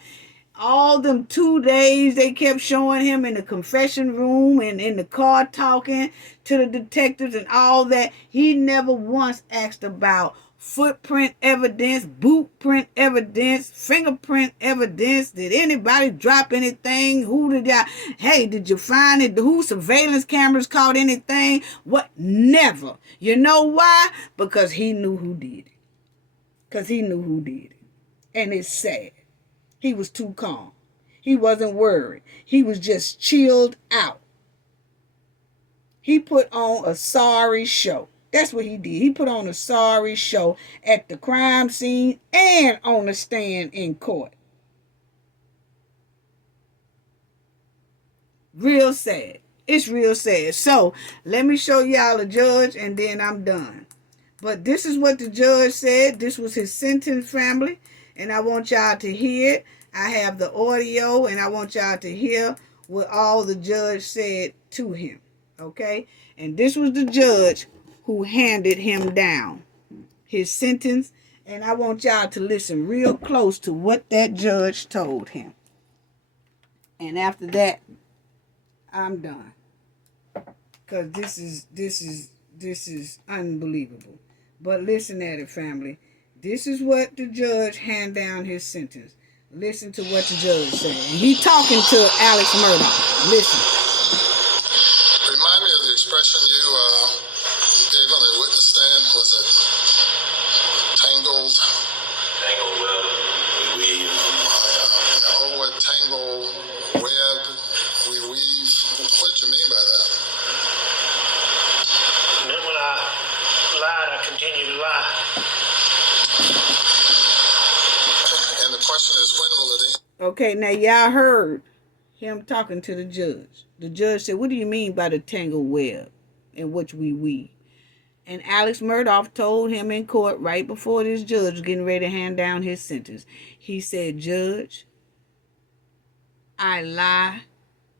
all them 2 days they kept showing him in the confession room and in the car talking to the detectives and all that, he never once asked about footprint evidence, boot print evidence, fingerprint evidence. Did anybody drop anything? Who did y'all? Hey, did you find it? Who surveillance cameras caught anything? What? Never. You know why? Because he knew who did it. And it's sad. He was too calm. He wasn't worried. He was just chilled out. He put on a sorry show. That's what he did. He put on a sorry show at the crime scene and on the stand in court. Real sad. It's real sad. So, let me show y'all the judge and then I'm done. But this is what the judge said. This was his sentence, family. And I want y'all to hear it. I have the audio and I want y'all to hear what all the judge said to him. Okay? And this was the judge who handed him down his sentence. And I want y'all to listen real close to what that judge told him. And after that, I'm done. Because this is unbelievable. But listen at it, family. This is what the judge handed down his sentence. Listen to what the judge said. And he talking to Alec Murdaugh. Listen. Remind me of the expression you gave on the witness stand. Was it tangled? Tangled web, we weave. Oh, what tangled web we weave. What did you mean by that? And then when I lied, I continued to lie. And the question is, when will it end? Okay, now y'all heard him talking to the judge. The judge said, what do you mean by the tangled web in which we weave? And Alec Murdaugh told him in court right before this judge was getting ready to hand down his sentence. He said, Judge, I lie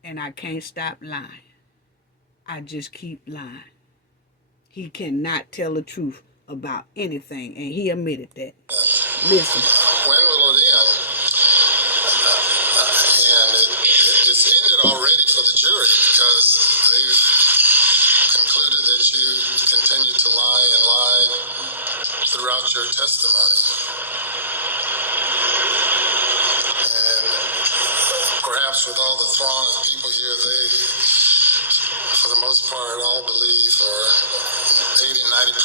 and I can't stop lying. I just keep lying. He cannot tell the truth about anything, and he admitted that. Listen. When will it end? And it's ended already for the jury because they've concluded that you continue to lie and lie throughout your testimony. And perhaps with all the throng of people here, they, for the most part, all believe, or 80, 90%, 99%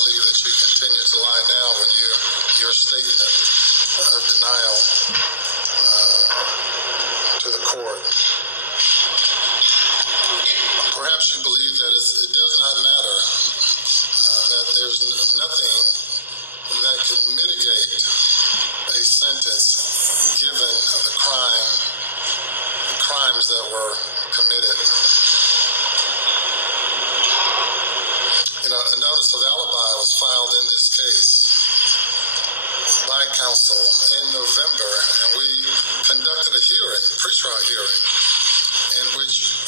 believe that you continue to lie now when your statement of denial to the court. Perhaps you believe that it does not matter, that there's nothing that can mitigate a sentence given the crimes that were committed. A notice of alibi was filed in this case by counsel in November, and we conducted a hearing, pretrial hearing, in which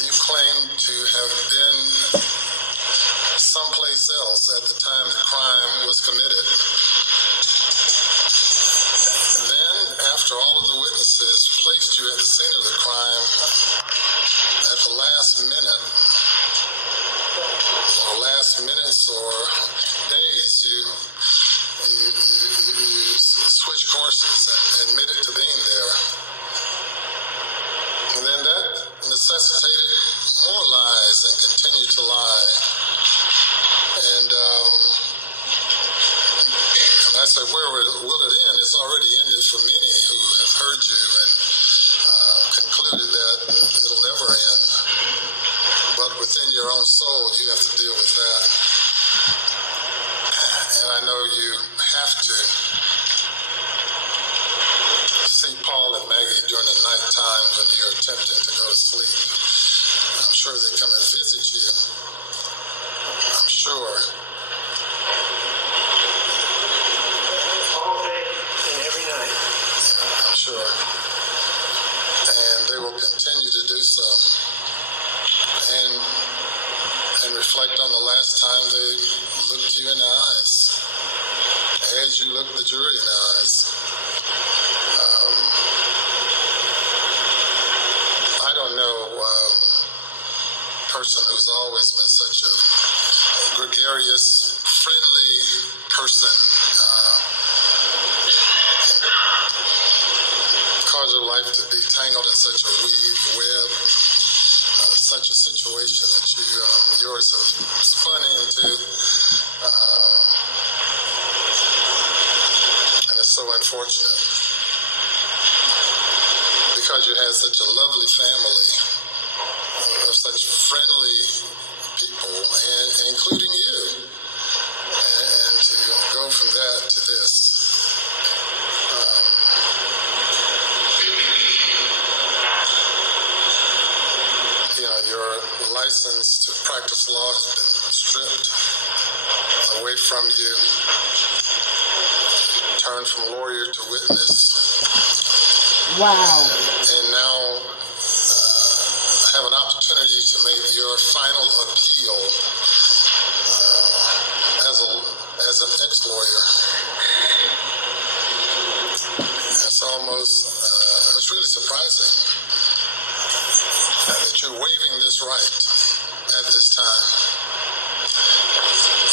you claimed to have been someplace else at the time the crime was committed. Then, after all of the witnesses placed you at the scene of the crime, at the last minute, or last minutes or days, you you switch courses and admitted to being there. And then that necessitated more lies and continued to lie. And I said, where will it end? It's already ended for many who have heard you and concluded that it'll never end. But within your own soul, you have to deal with that. And I know you have to see Paul and Maggie during the night times when you're attempting to go to sleep. I'm sure they come and visit you. I'm sure. All day and every night. I'm sure. And they will continue to do so. And reflect on the last time they looked you in the eyes, as you looked the jury in the eyes. I don't know a person who's always been such a gregarious, friendly person. Cause your life to be tangled in such a web, such a situation that yours have spun into, and it's so unfortunate because you had such a lovely family of such friendly people, and including you, and to go from that to this. Your license to practice law has been stripped away from you. Turned from lawyer to witness. Wow. And now have an opportunity to make your final appeal as an ex-lawyer. It's really surprising that you're waiving this right at this time.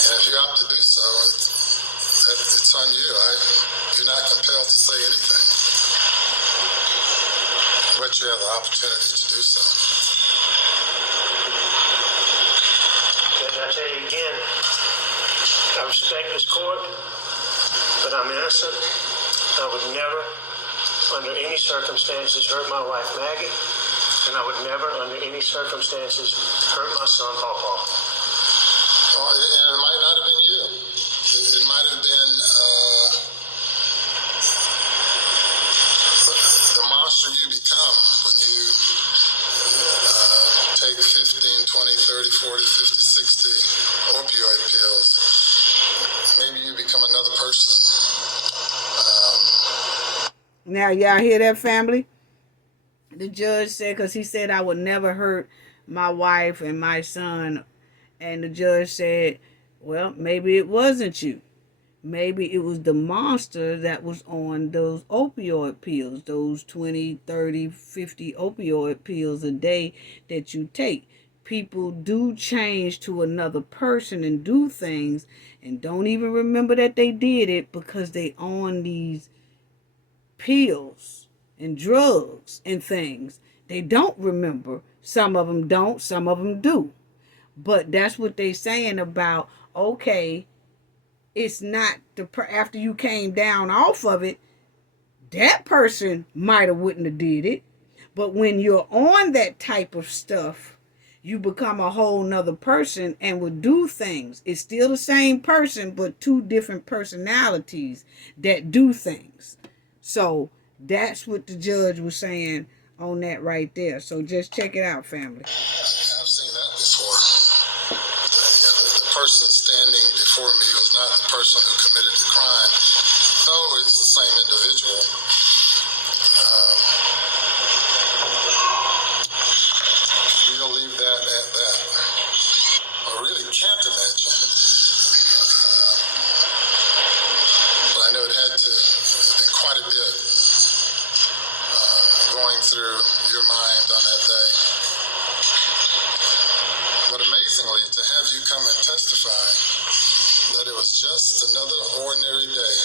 And if you opt to do so, it's on you. You're not compelled to say anything. But you have the opportunity to do so. Judge, I tell you again, I respect this court, but I'm innocent. I would never, under any circumstances, hurt my wife, Maggie. And I would never, under any circumstances, hurt my son, Paul. Well, and it might not have been you. It might have been the monster you become when you take 15, 20, 30, 40, 50, 60 opioid pills. Maybe you become another person. Now, y'all hear that, family? The judge said, because he said I would never hurt my wife and my son. And the judge said, well, maybe it wasn't you. Maybe it was the monster that was on those opioid pills, those 20, 30, 50 opioid pills a day that you take. People do change to another person and do things and don't even remember that they did it because they on these pills and drugs and things. They don't remember. Some of them don't, some of them do. But that's what they saying about, okay, it's not after you came down off of it, that person might have wouldn't have did it. But when you're on that type of stuff, you become a whole nother person and would do things. It's still the same person, but two different personalities that do things. So that's what the judge was saying on that right there. So just check it out, family. I've seen that before. The person standing before me was not the person who committed the crime, though it's the same individual. We'll leave that at that. I really can't imagine. But I know it had to have been quite a bit going through your mind on that day. But amazingly, to have you come and testify that it was just another ordinary day.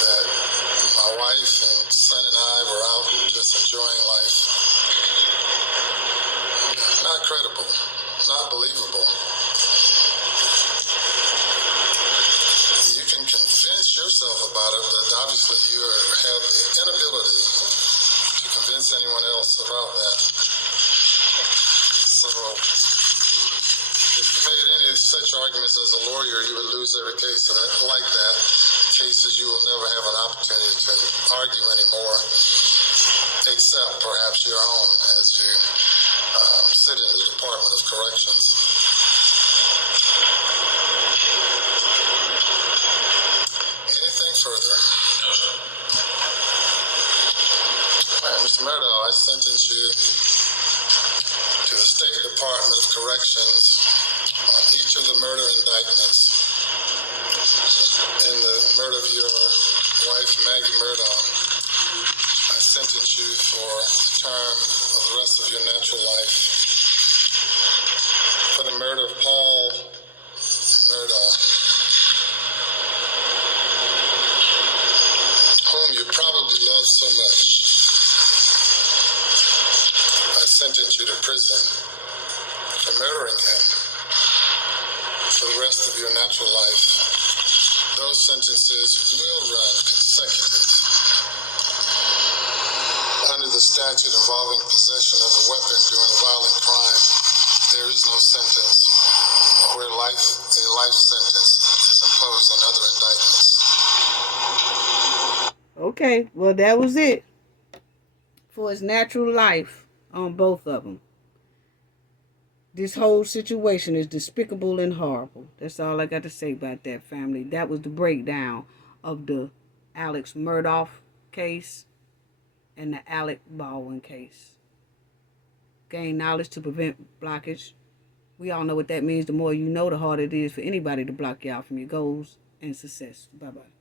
That my wife and son and I were out just enjoying life. Not credible, not believable. You can convince yourself about it, but obviously you have the inability to convince anyone else about that. So, if you made any such arguments as a lawyer, you would lose every case. And like that, cases you will never have an opportunity to argue anymore, except perhaps your own as you sit in the Department of Corrections. Anything further? No, sir. Mr. Murdaugh, I sentence you to the State Department of Corrections on each of the murder indictments in the murder of your wife, Maggie Murdaugh. I sentence you for the term of the rest of your natural life. For the murder of Paul Murdaugh, whom you probably love so much, I sentence you to prison for murdering him for the rest of your natural life. Those sentences will run consecutive. Under the statute involving possession of a weapon during a violent crime, there is no sentence where a life sentence is imposed on other indictments. Okay, well, that was it for his natural life on both of them. This whole situation is despicable and horrible. That's all I got to say about that, family. That was the breakdown of the Alec Murdaugh case and the Alec Baldwin case. Gain knowledge to prevent blockage. We all know what that means. The more you know, the harder it is for anybody to block you out from your goals and success. Bye-bye.